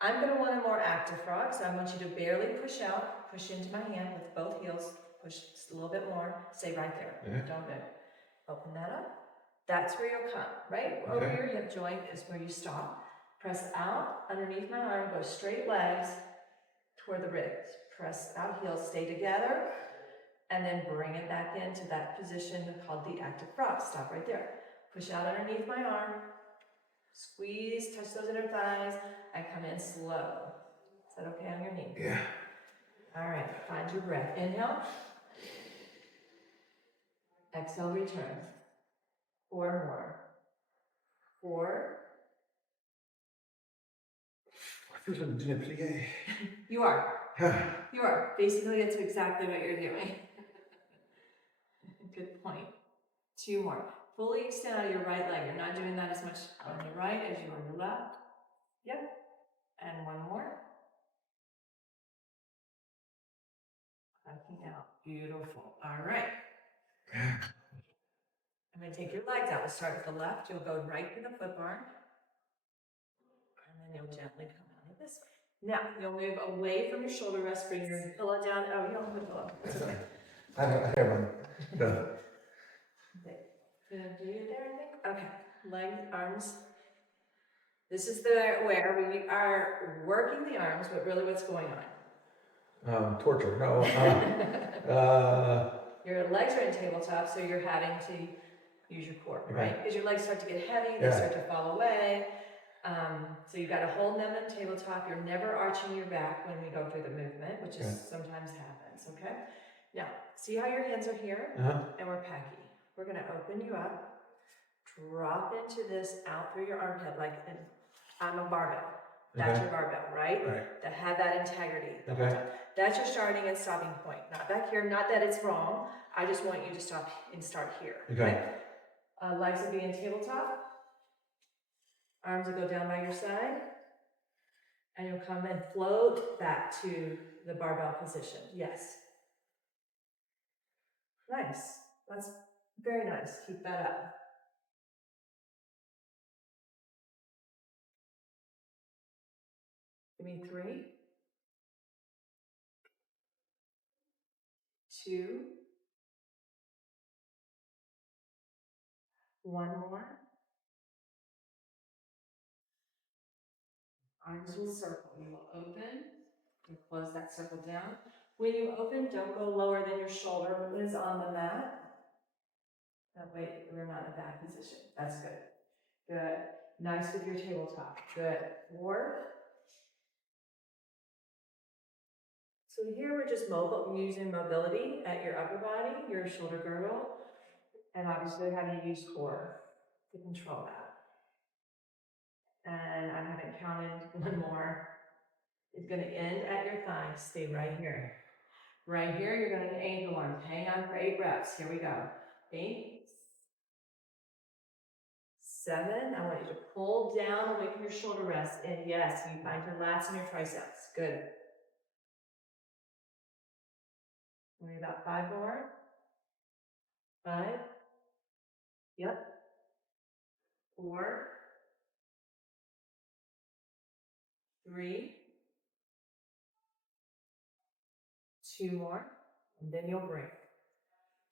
I'm going to want a more active frog, so I want you to barely push out, push into my hand with both heels, push just a little bit more, stay right there. Don't move. Open that up. That's where you'll come, right? Over your hip joint is where you stop. Press out underneath my arm, go straight legs toward the ribs. Press out heels, stay together, and then bring it back into that position called the active frog. Stop right there. Push out underneath my arm, squeeze, touch those inner thighs, and come in slow. Is that okay on your knee? Yeah. All right, find your breath. Inhale. Exhale, return. 4 more. 4. You are. You are. Basically, that's exactly what you're doing. Good point. 2 more. Fully extend out your right leg. You're not doing that as much on your right as you are on your left. Yep. And 1 more. Backing out. Beautiful. All right. I'm going to take your legs out. We'll start with the left. You'll go right to the foot bar. And then you'll gently come out of this way. Now, you'll move away from your shoulder rest. Bring your pillow down. Oh, you don't put a pillow. That's okay. I have one. No. Okay. Gonna do it there, I think? Okay. Legs, arms. This is where we are working the arms, but really what's going on? Torture. No. Your legs are in tabletop, so you're having to use your core, right? Because your legs start to get heavy, they start to fall away. So you got to hold them in tabletop. You're never arching your back when we go through the movement, which is sometimes happens, okay? Now, see how your hands are here? And we're packing. We're going to open you up, drop into this out through your armpit like I'm a barbell. That's your barbell, right? To have that integrity. That's your starting and stopping point. Not back here, not that it's wrong. I just want you to stop and start here. Okay? Legs will be in tabletop. Arms will go down by your side. And you'll come and float back to the barbell position. Yes. Nice. That's very nice. Keep that up. Give me 3, 2, 1 more. Arms will circle. You will open and close that circle down. When you open, don't go lower than your shoulder is on the mat. That way we're not in a bad position. That's good. Good. Nice with your tabletop. Good. 4. So here we're just using mobility at your upper body, your shoulder girdle, and obviously how to use core to control that. And I haven't counted 1 more. It's going to end at your thigh. Stay right here. Right here, you're going to ankle arms. Hang on for 8 reps. Here we go. 8, 7. I want you to pull down away from your shoulder rest. And yes, you find your lats and your triceps. Good. Maybe about 5 more. 5. Yep. 4. 3. 2 more. And then you'll break.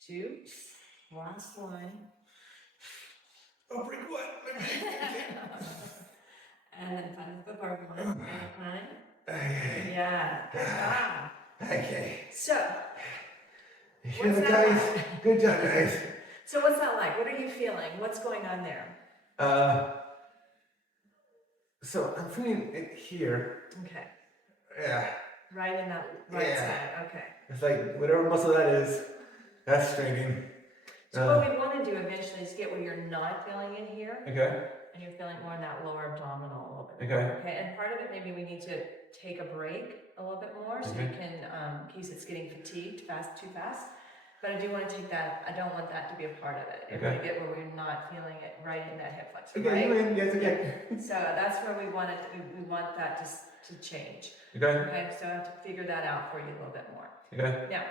2. Last one. Oh, break what? And then find the barbell. Yeah, good job. Okay. So, What's that guys? Like? Good job, guys. So what's that like? What are you feeling? What's going on there? So I'm feeling it here. Okay. Yeah. Right in that right side. Okay. It's like whatever muscle that is, that's straining. So what we want to do eventually is get where you're not feeling it here. Okay. And you're feeling more in that lower abdominal a little bit. Okay. Okay. And part of it, maybe we need to take a break a little bit more so you can, in case it's getting fatigued too fast. But I do want to take that, I don't want that to be a part of it. If we get where we're not feeling it right in that hip flexor, right? Yes, okay. So that's where we want it, we want that to change. Okay. So I have to figure that out for you a little bit more. Okay. Now,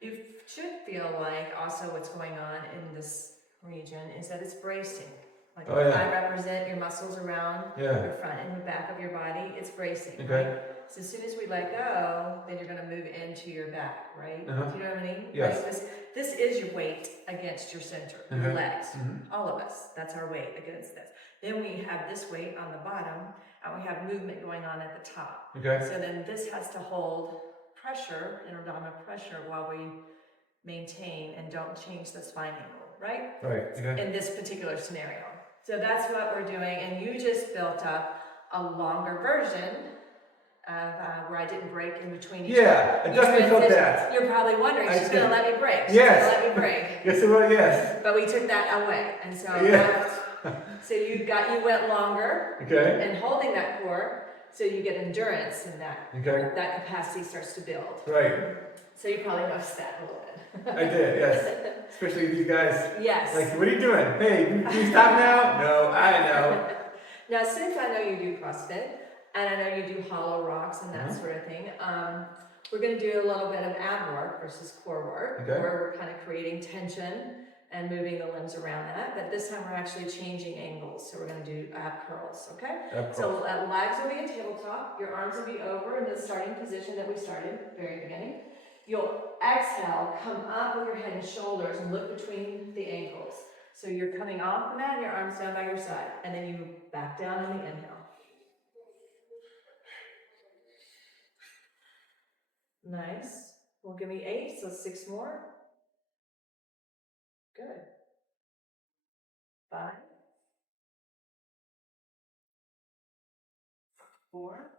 you should feel like also what's going on in this region is that it's bracing. Like I represent your muscles around your front and the back of your body, it's bracing. Right? So as soon as we let go, then you're going to move into your back, right? Do you know what I mean? Yes. Like this is your weight against your center, your legs. All of us, that's our weight against this. Then we have this weight on the bottom, and we have movement going on at the top. Okay. So then this has to hold pressure, abdominal pressure, while we maintain and don't change the spine angle, right? Right. Okay. In this particular scenario. So that's what we're doing, and you just built up a longer version of where I didn't break in between each I definitely felt that. You're probably wondering, she's going to let me break. She's yes. going to let me break. Yes, it was, yes. But we took that away, and so so you went longer, and holding that core, so you get endurance in that. That capacity starts to build. Right. So you probably noticed that a little bit. I did, yes. Especially these guys. Yes. Like, what are you doing? Hey, can you stop now? No, I know. Now, since I know you do CrossFit, and I know you do hollow rocks and that sort of thing, we're going to do a little bit of ab work versus core work, where we're kind of creating tension and moving the limbs around that. But this time we're actually changing angles, so we're going to do ab curls, okay? So legs will be in tabletop, your arms will be over in the starting position that we started at the very beginning. You'll exhale, come up with your head and shoulders and look between the ankles. So you're coming off the mat and your arms down by your side, and then you back down on the inhale. Nice. Well, give me 8, so 6 more. Good. 5, 4,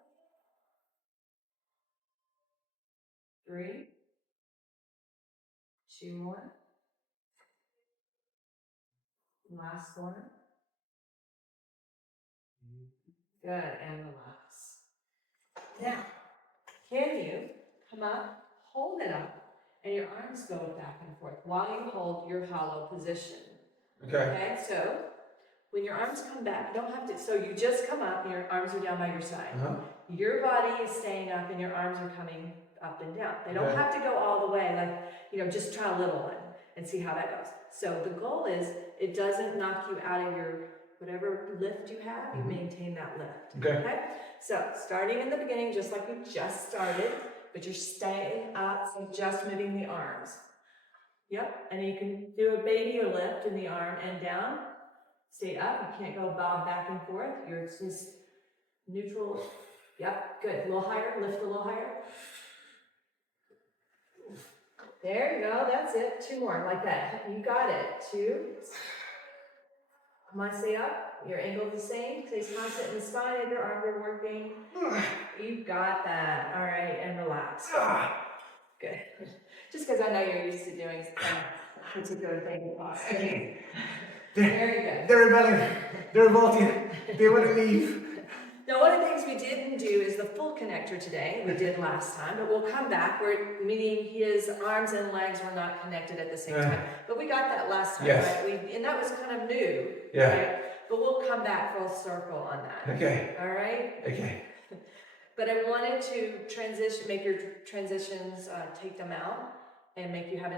3, 2, 1. Last one. Good, and relax. Now, can you come up, hold it up, and your arms go back and forth while you hold your hollow position. Okay, so when your arms come back, you don't have to, so you just come up and your arms are down by your side. Your body is staying up and your arms are coming up and down. They don't have to go all the way, like, just try a little one and see how that goes. So the goal is it doesn't knock you out of your whatever lift you have, you maintain that lift. Okay? So starting in the beginning, just like you just started, but you're staying up, so just moving the arms. Yep, and you can do a baby or lift in the arm and down. Stay up, you can't go bob back and forth. You're just neutral. Yep, good. A little higher, lift a little higher. There you go, that's it. 2 more, like that. You got it. 2. Come on, stay up. Your angle is the same. Stay constant in the spine and your arms are working. You got that. All right, and relax. Good. Just because I know you're used to doing some particular thing. Very good. They're rebelling. They're revolting. They want to leave. Now, one of the things we didn't do is the full connector today. We did last time, but we'll come back. We're meaning his arms and legs were not connected at the same time. But we got that last time, right? And that was kind of new. Yeah. Right? But we'll come back full circle on that. Okay. All right? Okay. But I wanted to make your transitions, take them out and make you have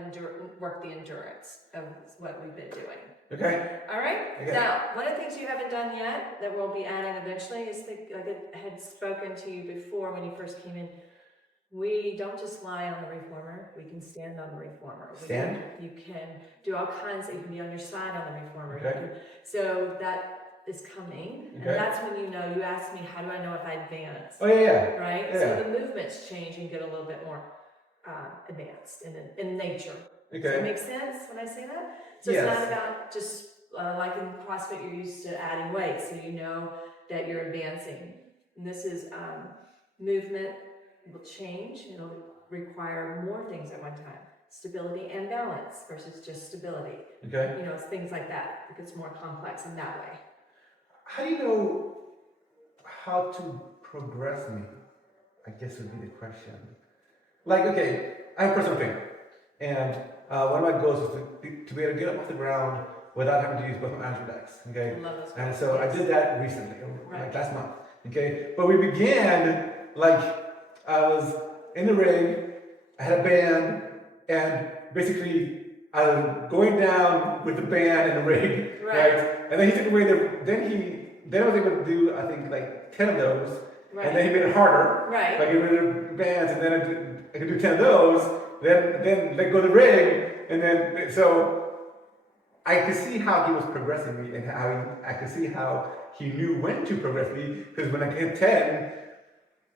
work the endurance of what we've been doing. Okay. All right? Okay. Now, one of the things you haven't done yet that we'll be adding eventually is, like I had spoken to you before when you first came in, we don't just lie on the reformer, we can stand on the reformer. Stand? You can do all kinds, you can be on your side on the reformer. Okay. So that is coming, and that's when you know, you asked me, how do I know if I advance? Oh, yeah. Right? Yeah. So the movements change and get a little bit more advanced in nature. Okay. Does that make sense when I say that? So it's not about just like in CrossFit, you're used to adding weight, so you know that you're advancing. And this is movement will change. It'll require more things at one time. Stability and balance versus just stability. Okay. It's things like that. It gets more complex in that way. How do you know how to progress me? I guess would be the question. Like, okay, I have a personal trainer, and one of my goals is to be able to get up off the ground without having to use both my arms or legs. Okay, and so I did that recently, like last month. Okay, but we began like I was in the rig, I had a band, and basically I was going down with the band and the rig, right? And then he took away then I was able to do I think like 10 of those. Right. And then he made it harder. Right. Like he made the bands, and then I could do 10 of those. Then let go of the rig, and then so I could see how he was progressing me, and I could see how he knew when to progress me. Because when I hit 10,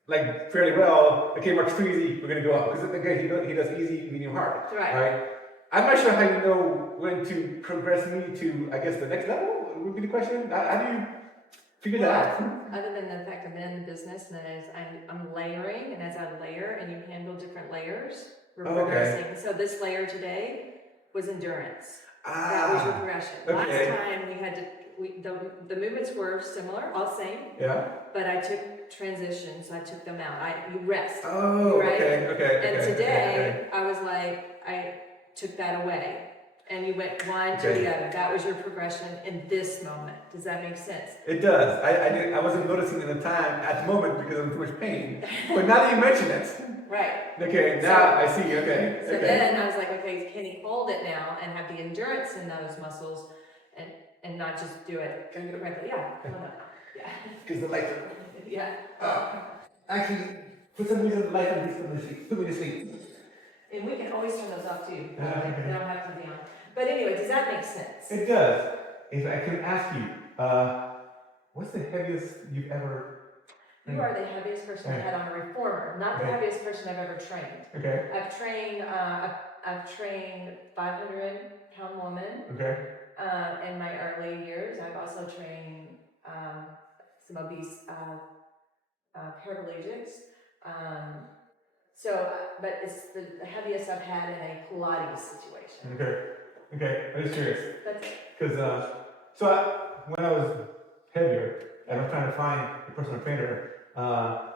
like fairly well, okay, Mark's too easy. We're gonna go up. Because again, he does easy, medium, hard. Right. I'm not sure how you know when to progress me to I guess the next level would be the question. How do you figure that out? Other than the fact I've been in the business, and as I'm layering, and as I layer, and you handle different layers, we're progressing. So this layer today was endurance. That was your progression. Last time we had to, the movements were similar, all same. Yeah. But I took transitions, I took them out. You rest. Oh, right? Okay. And today I was like, I took that away. And you went one to the other. That was your progression in this moment. Does that make sense? It does. I wasn't noticing at the time, at the moment, because of too much pain. But now that you mention it. Right. Okay, now I see. Okay. So then I was like, okay, can he hold it now and have the endurance in those muscles and not just do it correctly? Yeah. Hold on. Yeah. Because the lights. Yeah. Actually, for some reason, the lights on put me to sleep. And we can always turn those off too. They don't have to be on. But anyway, does that make sense? It does. If I can ask you, what's the heaviest you've ever You are the heaviest person I've had on a reformer, not the heaviest person I've ever trained. Okay. I've trained I've trained 500-pound woman. Okay. In my early years. I've also trained some obese paraplegics. But it's the heaviest I've had in a Pilates situation. Okay. I'm just curious. That's it. Because, when I was heavier and I was trying to find a personal trainer, a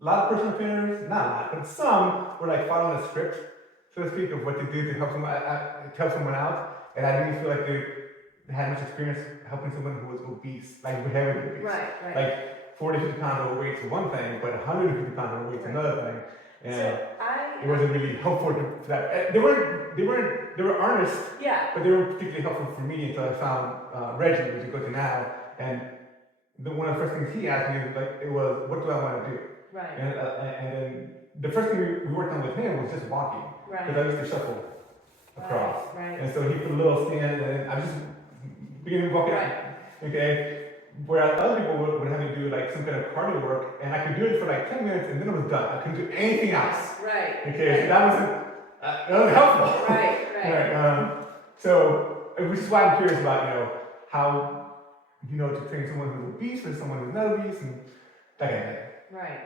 lot of personal trainers, not a lot, but some were like following a script, so to speak, of what to do to help someone out. And I didn't feel like they had much experience helping someone who was obese, like heavily obese. Right. Like 40, 50 pounds overweight is one thing, but 150 pounds overweight is another thing. And it wasn't really helpful for that. They were honest, but they weren't particularly helpful for me until I found Reggie, which is good to now. And one of the first things he asked me was, what do I want to do? Right. And then the first thing we worked on with him was just walking, because I used to shuffle across. Right. And so he put a little stand, and I just began to walk out. Okay. Whereas other people would have me do like some kind of cardio work, and I could do it for like 10 minutes, and then it was done. I couldn't do anything else. Right. Okay. So that wasn't helpful. Right. Which is why I'm curious about how to train someone who's obese versus someone who's not obese and that kind of thing. Right.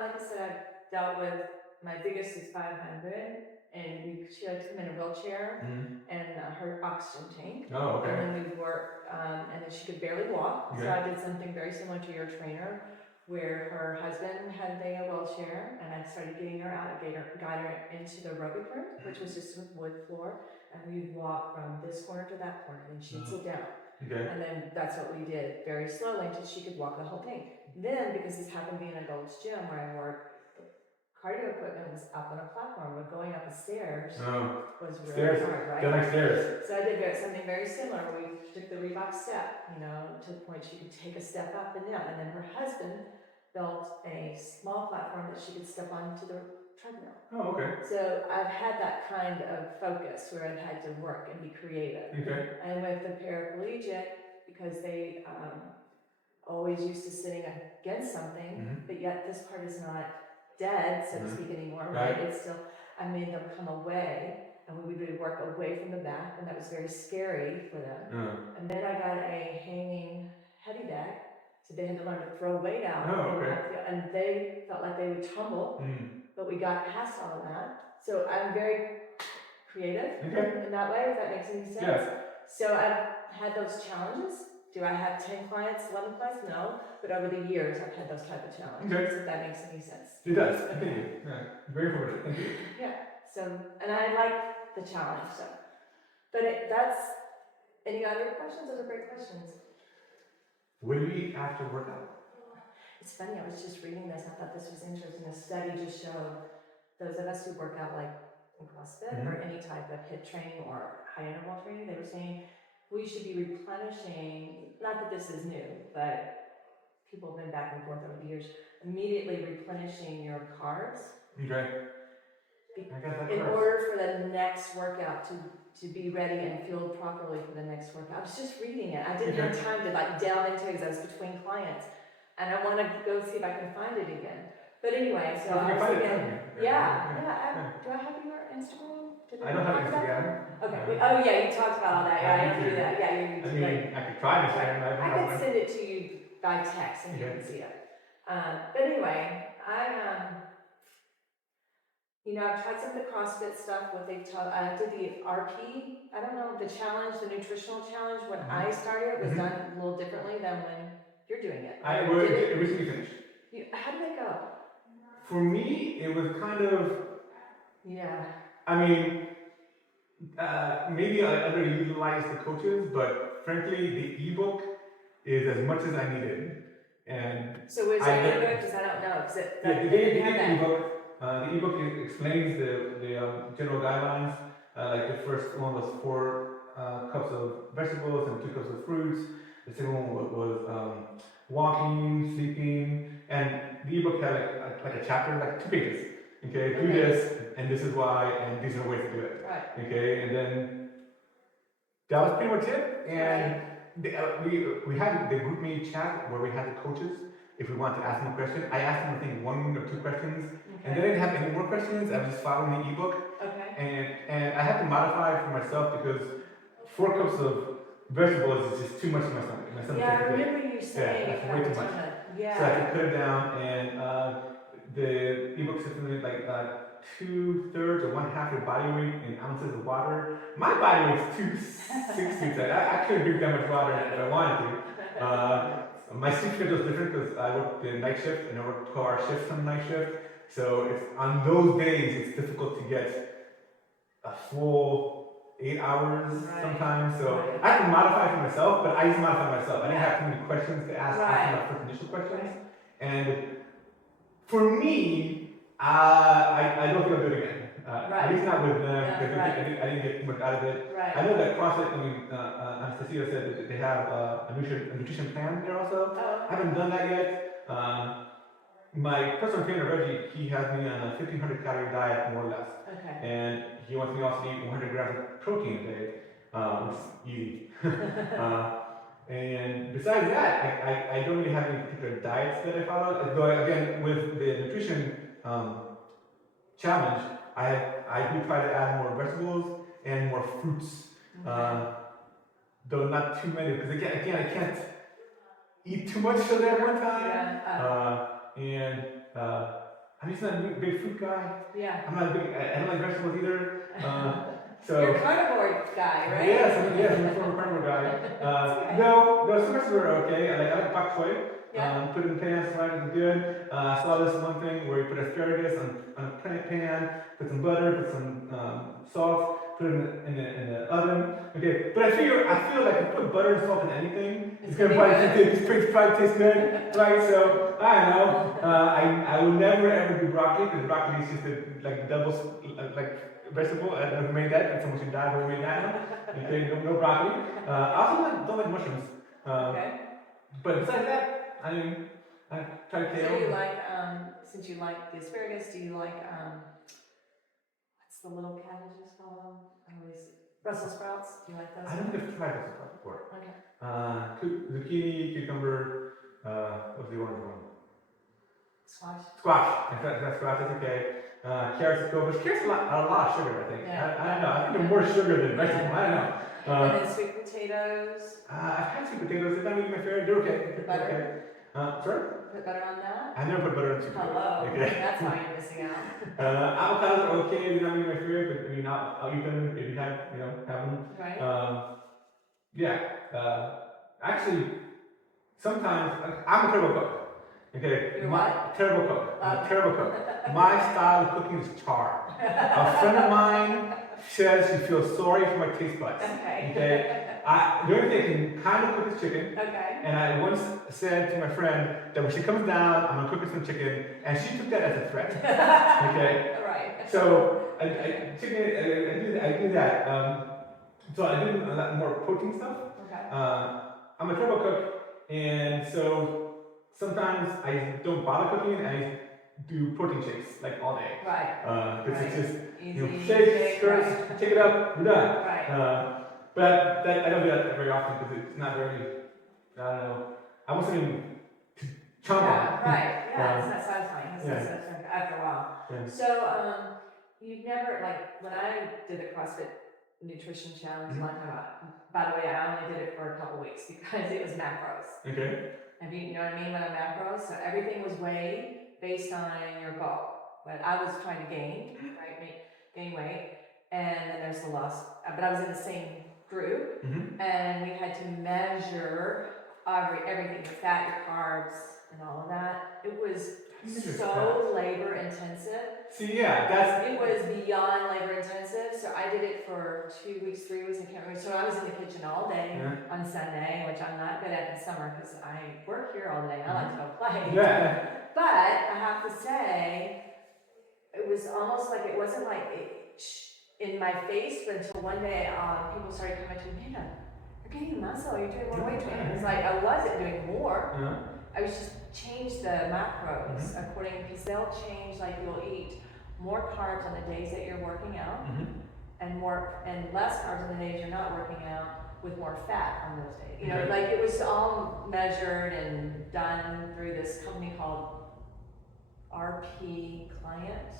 Like I said, I've dealt with my biggest is 500, and she had to come in a wheelchair and her oxygen tank. Oh, okay. And then we worked, and then she could barely walk. Okay. So I did something very similar to your trainer, where her husband had a wheelchair, and I started getting her out, got her into the aerobic room, which was just a wood floor, and we'd walk from this corner to that corner, and she'd sit down. Okay. And then that's what we did very slowly until she could walk the whole thing. Then, because this happened to be in a Gold's Gym where I work, cardio equipment was up on a platform, but going up the stairs was really hard, right? Don't like stairs. So I did something very similar. We took the Reebok step, to the point she could take a step up and down. And then her husband built a small platform that she could step onto the treadmill. Oh, okay. So I've had that kind of focus where I've had to work and be creative. Okay. And with the paraplegic, because they always used to sitting against something, but yet this part is not dead, so to speak, anymore, right? It's still, I made them come away, and we would work away from the back, and that was very scary for them. And then I got a hanging heavy bag, so they had to learn to throw weight out. And they felt like they would tumble, but we got past all of that. So I'm very creative in that way, if that makes any sense. Yes. So I've had those challenges. Do I have 10 clients, 11 clients? No. But over the years, I've had those type of challenges, if that makes any sense. It does. Continue. Yeah. Very important. Thank you. Yeah. So, and I like the challenge. So, but that's, any other questions? Those are great questions. What do you eat after workout? It's funny, I was just reading this. I thought this was interesting. A study just showed those of us who work out like in CrossFit or any type of HIIT training or high interval training, they were saying we should be replenishing, not that this is new, but people have been back and forth over the years, immediately replenishing your carbs. Okay. In order for the next workout to be ready and fueled properly for the next workout. I was just reading it. I didn't have time to delve into it because I was between clients. And I want to go see if I can find it again. But anyway, so I was thinking, do I have your Instagram? I don't have Instagram. Okay. You talked about all that. I have to do that. I could try to share it. I could send it to you by text and you can see it. But anyway, I've tried some of the CrossFit stuff, what they've taught. I did the RP, I don't know, the challenge, the nutritional challenge. When I started, it was done a little differently than when you're doing it. It recently finished. How did it go? For me, it was kind of... Yeah. I mean, maybe I underutilized the coaches, but frankly, the ebook is as much as I needed. And so was there an ebook? Because I don't know. They gave the ebook. The ebook explains the general guidelines. Like the first one was 4 cups of vegetables and 2 cups of fruits. The second one was walking, sleeping, and the ebook had like a chapter, like 2 pages. Okay, do this, and this is why, and these are the ways to do it. Right. Okay, and then that was pretty much it. And we had the group meet chat where we had the coaches if we want to ask them a question. I asked them, I think, 1 or 2 questions, and Okay. they didn't have any more questions. I was just following the ebook, Okay. and I had to modify it for myself because 4 cups of vegetables is just too much for my stomach. My stomach Yeah, I can't take it. remember you saying that's you way had too a much. ton of, So I yeah. could cut it down, and the ebook system is like 2/3 or 1/2 your body weight in ounces of water. My body weight's 260. I couldn't drink that much water if I wanted to. My sleep schedule is different because I work the night shift and I work 12-hour shifts on the night shift. So it's on those days it's difficult to get a full 8 hours Right. sometimes. So Right. I have to modify it for myself, but I just modify myself. I didn't have too many questions to ask Right. after my first initial questions. Right. And for me, I don't think I'll do it again. At least not with them, Yeah, because right. I didn't get too much out of it. Right. I know that CrossFit, Anastasia said that they have a nutrition plan there also. Oh, I haven't done that yet. My personal trainer, Reggie, he has me on a 1,500 calorie diet, more or less. okay. And he wants me also to eat 100 grams of protein a day, which is easy. And besides that, I don't really have any particular diets that I follow. Though again, with the nutrition challenge, I do try to add more vegetables and more fruits. Though not too many, because again, I can't eat too much sugar at one time. Yeah. I'm just not a big fruit guy. Yeah. I'm not a big. I don't like vegetables either. So. You're a carnivore guy, right? Yes, I'm a former carnivore guy. Okay. No, some vegetables are okay. I like bok choy. Yeah. Put it in pan, slide it good. I saw this one thing where you put asparagus on a pan, put some butter, put some salt, put it in the oven. Okay, but I feel like if you put butter and salt in anything, it's gonna probably taste good, right? So I don't know. I will never ever do broccoli because broccoli is just like double vegetable. I never made that. Someone should die who made that one. Okay, no broccoli. I also don't like mushrooms. Okay. But besides that, I mean, I try to So you like, since you like the asparagus, do you like, what's the little cabbages called? Brussels sprouts? Do you like those? I don't think I've tried this before. Okay. Zucchini, cucumber, what's the orange one? Squash. That's squash, that's okay. Carrots, gophers. Carrots a lot of sugar, I think. Yeah. I don't know. I think they're more sugar than vegetable. I don't know. And then sweet potatoes. I've had sweet potatoes. They're not really my favorite. They're okay. Butter? Okay. Sorry? Put butter on that? I never put butter on sweet potatoes. Hello. Okay. That's why you're missing out. Avocados are okay. They're not really my favorite, but I mean, I'll eat them if you have them. Right. Yeah. Actually, sometimes I'm a terrible cook. Okay. You're what? Terrible cook. I'm a terrible cook. My style of cooking is char. A friend of mine says she feels sorry for my taste buds. Okay. The only thing I can kind of cook is chicken. Okay. And I once said to my friend that when she comes down, I'm gonna cook her some chicken, and she took that as a threat. Okay. Right. So I do that. So I do a lot more protein stuff. Okay. I'm a terrible cook, and so sometimes I don't bother cooking. I do protein shakes like all day. Right. Because it's just Easy. shake, skirts, right. take it up, we're done. Right. But I don't do that very often because it's not very. I don't know. I want something to chomp on. Right. Yeah. It's not satisfying. It's not Yeah. satisfying after a while. Yeah. So you've never when I did the CrossFit nutrition challenge one time. By the way, I only did it for a couple weeks because it was macros. Okay. You know what I mean by macros? So everything was weighed based on your goal. But I was trying to gain weight, and then there's the loss. But I was in the same group, and we had to measure everything, the fat, your carbs, and all of that. It was so labor intensive. See, yeah, it was beyond labor intensive. So I did it for 2 weeks, 3 weeks, I can't remember. So I was in the kitchen all day on Sunday, which I'm not good at in summer because I work here all day. I like to go play. Yeah. But I have to say, it was almost like it wasn't like in my face, but until one day people started coming to me, Amanda, you're gaining muscle, you're doing more weight training. It's like I wasn't doing more. I was just changed the macros according, because they'll change, like you'll eat more carbs on the days that you're working out and less carbs on the days you're not working out, with more fat on those days. You know, Okay. like it was all measured and done through this company called RP Client.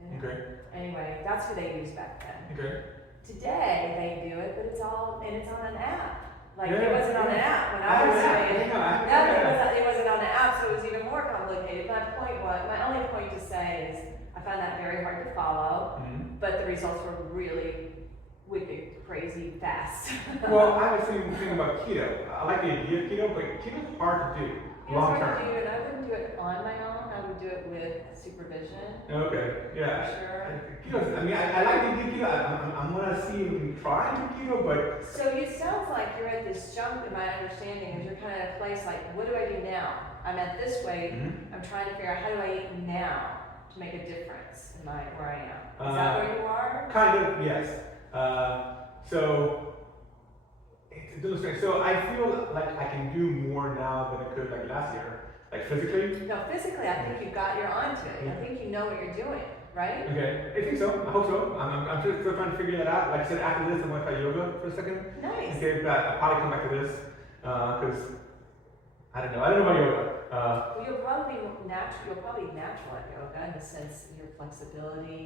You know? Okay. Anyway, that's who they used back then. Okay. Today they do it, but it's on an app. Like Yeah, it wasn't on an yeah. app when I was doing it. Yeah. It wasn't on an app, so it was even more complicated. My only point to say is I found that very hard to follow, Mhm. but the results were really wicked, crazy, fast. Well, I was thinking about keto. I like the idea of keto, but keto's hard to do long term. And I wouldn't do it on my own. I would do it with supervision. Okay, yeah. For sure. Keto, I mean, I like the idea of keto. I'm gonna see if we can try to keto, but. So it sounds like you're at this jump in my understanding, is you're kind of at a place like, what do I do now? I'm at this weight. Mhm. I'm trying to figure out how do I eat now to make a difference in where I am. Is that where you are? Kind of, yes. So it's a little strange. So I feel like I can do more now than I could like last year, like physically. No, physically, I think you're onto it. I think you know what you're doing, right? Okay, I think so. I hope so. I'm just still trying to figure that out. Like I said, after this, I'm gonna try yoga for a second. Nice. Okay, but I'll probably come back to this because I don't know. I don't know about yoga. Well, you'll probably natural at yoga in the sense of your flexibility.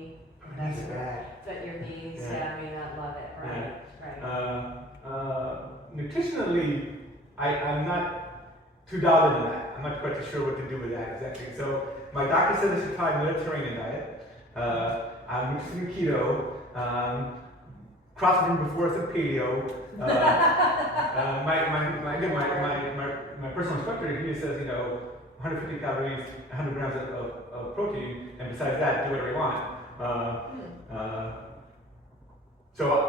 That's bad. But your knees, Yeah. I mean, I love it, right? Nutritionally, I'm not too dialed into that. I'm not quite sure what to do with that exactly. So my doctor said I should try a Mediterranean diet. I'm interested in keto. CrossFit before I said paleo. My personal instructor, he says, 150 calories, 100 grams of protein, and besides that, do whatever you want. So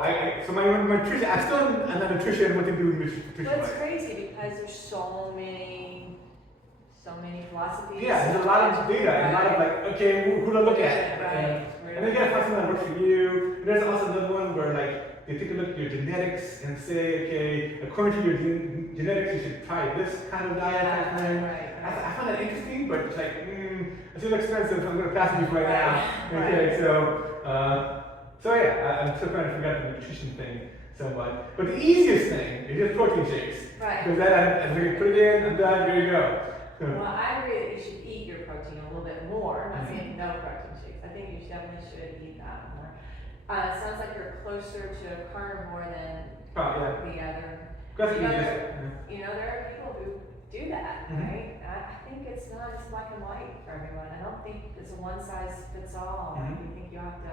my nutrition, I'm still in the nutrition, what to do with nutrition. But it's crazy because there's so many philosophies. Yeah, there's a lot of data, and a lot of like, okay, who to look at. Right. And then you gotta find something that works for you. And there's also another one where like, they take a look at your genetics and say, okay, according to your genetics, you should try this kind of diet type thing. Right. I find that interesting, but it's like, it's too expensive, I'm gonna pass it right now. Right. Okay, so yeah, I'm still trying to figure out the nutrition thing somewhat. But the easiest thing is just protein shakes. Right. Because then I put it in, I'm done, here you go. Well, I agree that you should eat your protein a little bit more. I'm not saying no protein shakes. I think you definitely should eat that more. It sounds like you're closer to a carnivore than the other. That's There are people who do that, Mhm. right? I think it's not as black and white for everyone. I don't think it's a one size fits all. Mhm. I think you have to.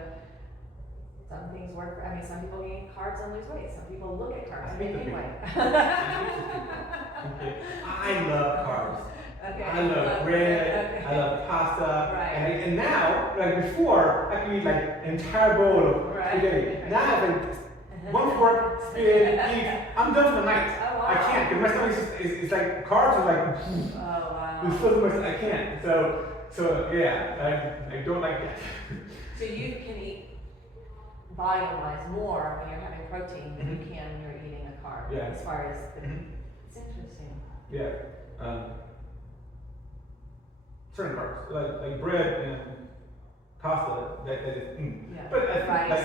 Some things work. Some people eat carbs and lose weight. Some people look at carbs and gain weight. Okay. I love carbs. Okay. I love bread. Okay. I love pasta. Right. And now, like before, I could eat like an entire bowl of spaghetti. Right. Now, if one fork, spaghetti, eat, I'm done for the night. Oh, wow. I can't, because my stomach is like, carbs are like, Oh, wow. there's so much I can't. So yeah, I don't like that. So you can eat volume-wise more when you're having protein than you can when you're eating a carb. Yeah. As far as Mhm. it's interesting. Yeah. Certain carbs, like bread and pasta, that is. Yeah. But I think Rice. like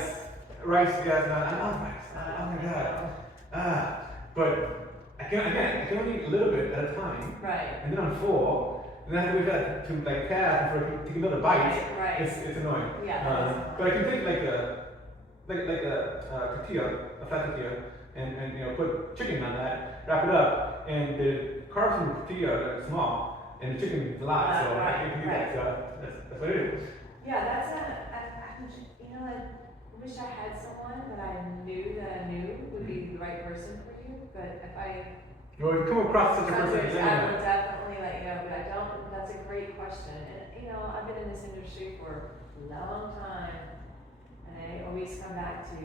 rice, yes, I love rice. Oh my god. But I can only eat a little bit at a time, Right. and then I'm full, and then I have to wait for that to like pass before I can take another bite. Right. It's annoying. Yeah. But I can take like a tortilla, a flat tortilla, and put chicken on that, wrap it up, and the carbs from the tortilla are small, and the chicken is a lot, so I can do that. So that's what it is. Yeah, that's I wish I had someone that I knew would be the right person for you, but if I Well, if you come across such a person, I then will definitely let you know, but I don't. That's a great question. And I've been in this industry for a long time, and I always come back to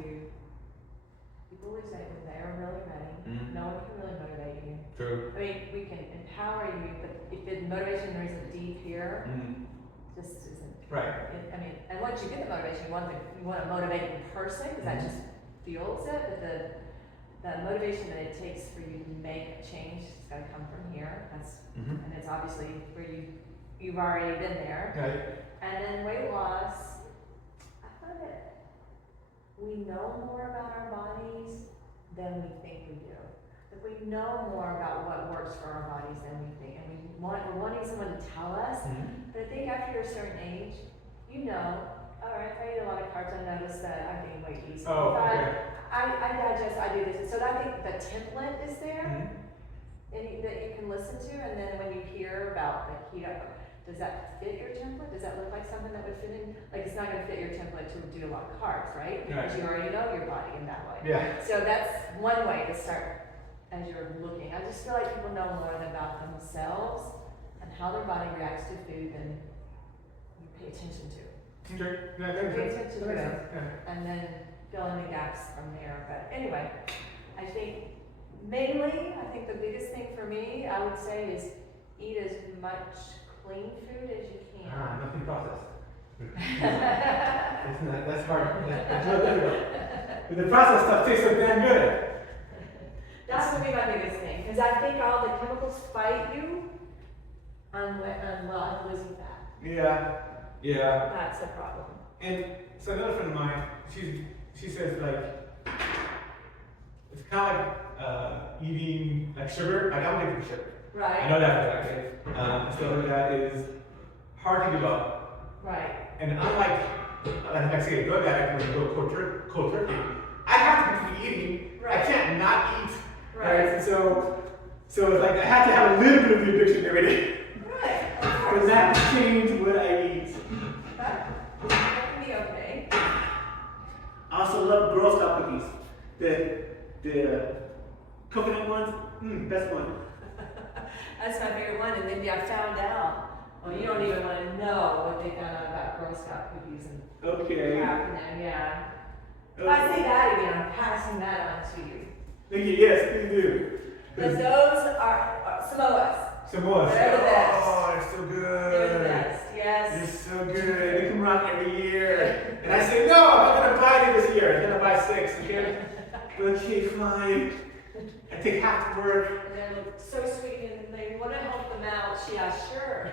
people always say when they are really ready, no one can really motivate you. True. I mean, we can empower you, but if the motivation isn't deep here, just isn't. Right. And once you get the motivation, you want to motivate in person because that just fuels it. But the motivation that it takes for you to make a change has got to come from here. And it's obviously where you've already been there. Right. And then weight loss, I find that we know more about our bodies than we think we do. If we know more about what works for our bodies than we think, and we're wanting someone to tell us, but I think after you're a certain age, you know, all right, if I eat a lot of carbs, I notice that I gain weight easily. Oh, okay. I digest, I do this. So I think the template is there Mm-hmm. that you can listen to, and then when you hear about the keto, does that fit your template? Does that look like something that would fit in? Like, it's not gonna fit your template to do a lot of carbs, right? Because Right. you already know your body in that way. Yeah. So that's one way to start as you're looking. I just feel like people know more about themselves and how their body reacts to food than you pay attention to. Okay. Yeah, that Pay makes sense. attention That to makes it, sense. Yeah. and then fill in the gaps from there. But anyway, I think mainly, I think the biggest thing for me, I would say, is eat as much clean food as you can. Ah, nothing processed. That's hard. That's real difficult. But the processed stuff tastes so damn good. That's gonna be my biggest thing, because I think all the chemicals fight you on losing fat. Yeah. Yeah. That's the problem. And so another friend of mine, she says like it's kind of like eating like sugar. Like I'm addicted to sugar. I Right, know that for a fact. Stuff like that is hard to give up. right. And unlike like I say, a drug addict when you go cold turkey, I have to be eating. I Right. can't not eat. Right. And so it's like I have to have a little bit of the addiction every day. Right, of But course. that change what I eat. That can be okay. I also love Girl Scout cookies. The coconut ones, best one. That's my favorite one, and then I found out, well, you don't even want to know what they found out about Girl Scout cookies and Okay. crap in them, yeah. If I say that again, I'm passing that on to you. Thank you. Yes, please do. Because those are Samoas. Samoas. They're the best. Oh, they're so good. They're the best, They're yes. so good. They come around every year. And I say, no, I'm not going to buy it this year. I'm going to buy 6, okay? Okay, fine. I take half the work. And they're so sweet, and they want to help them out. Yeah, sure.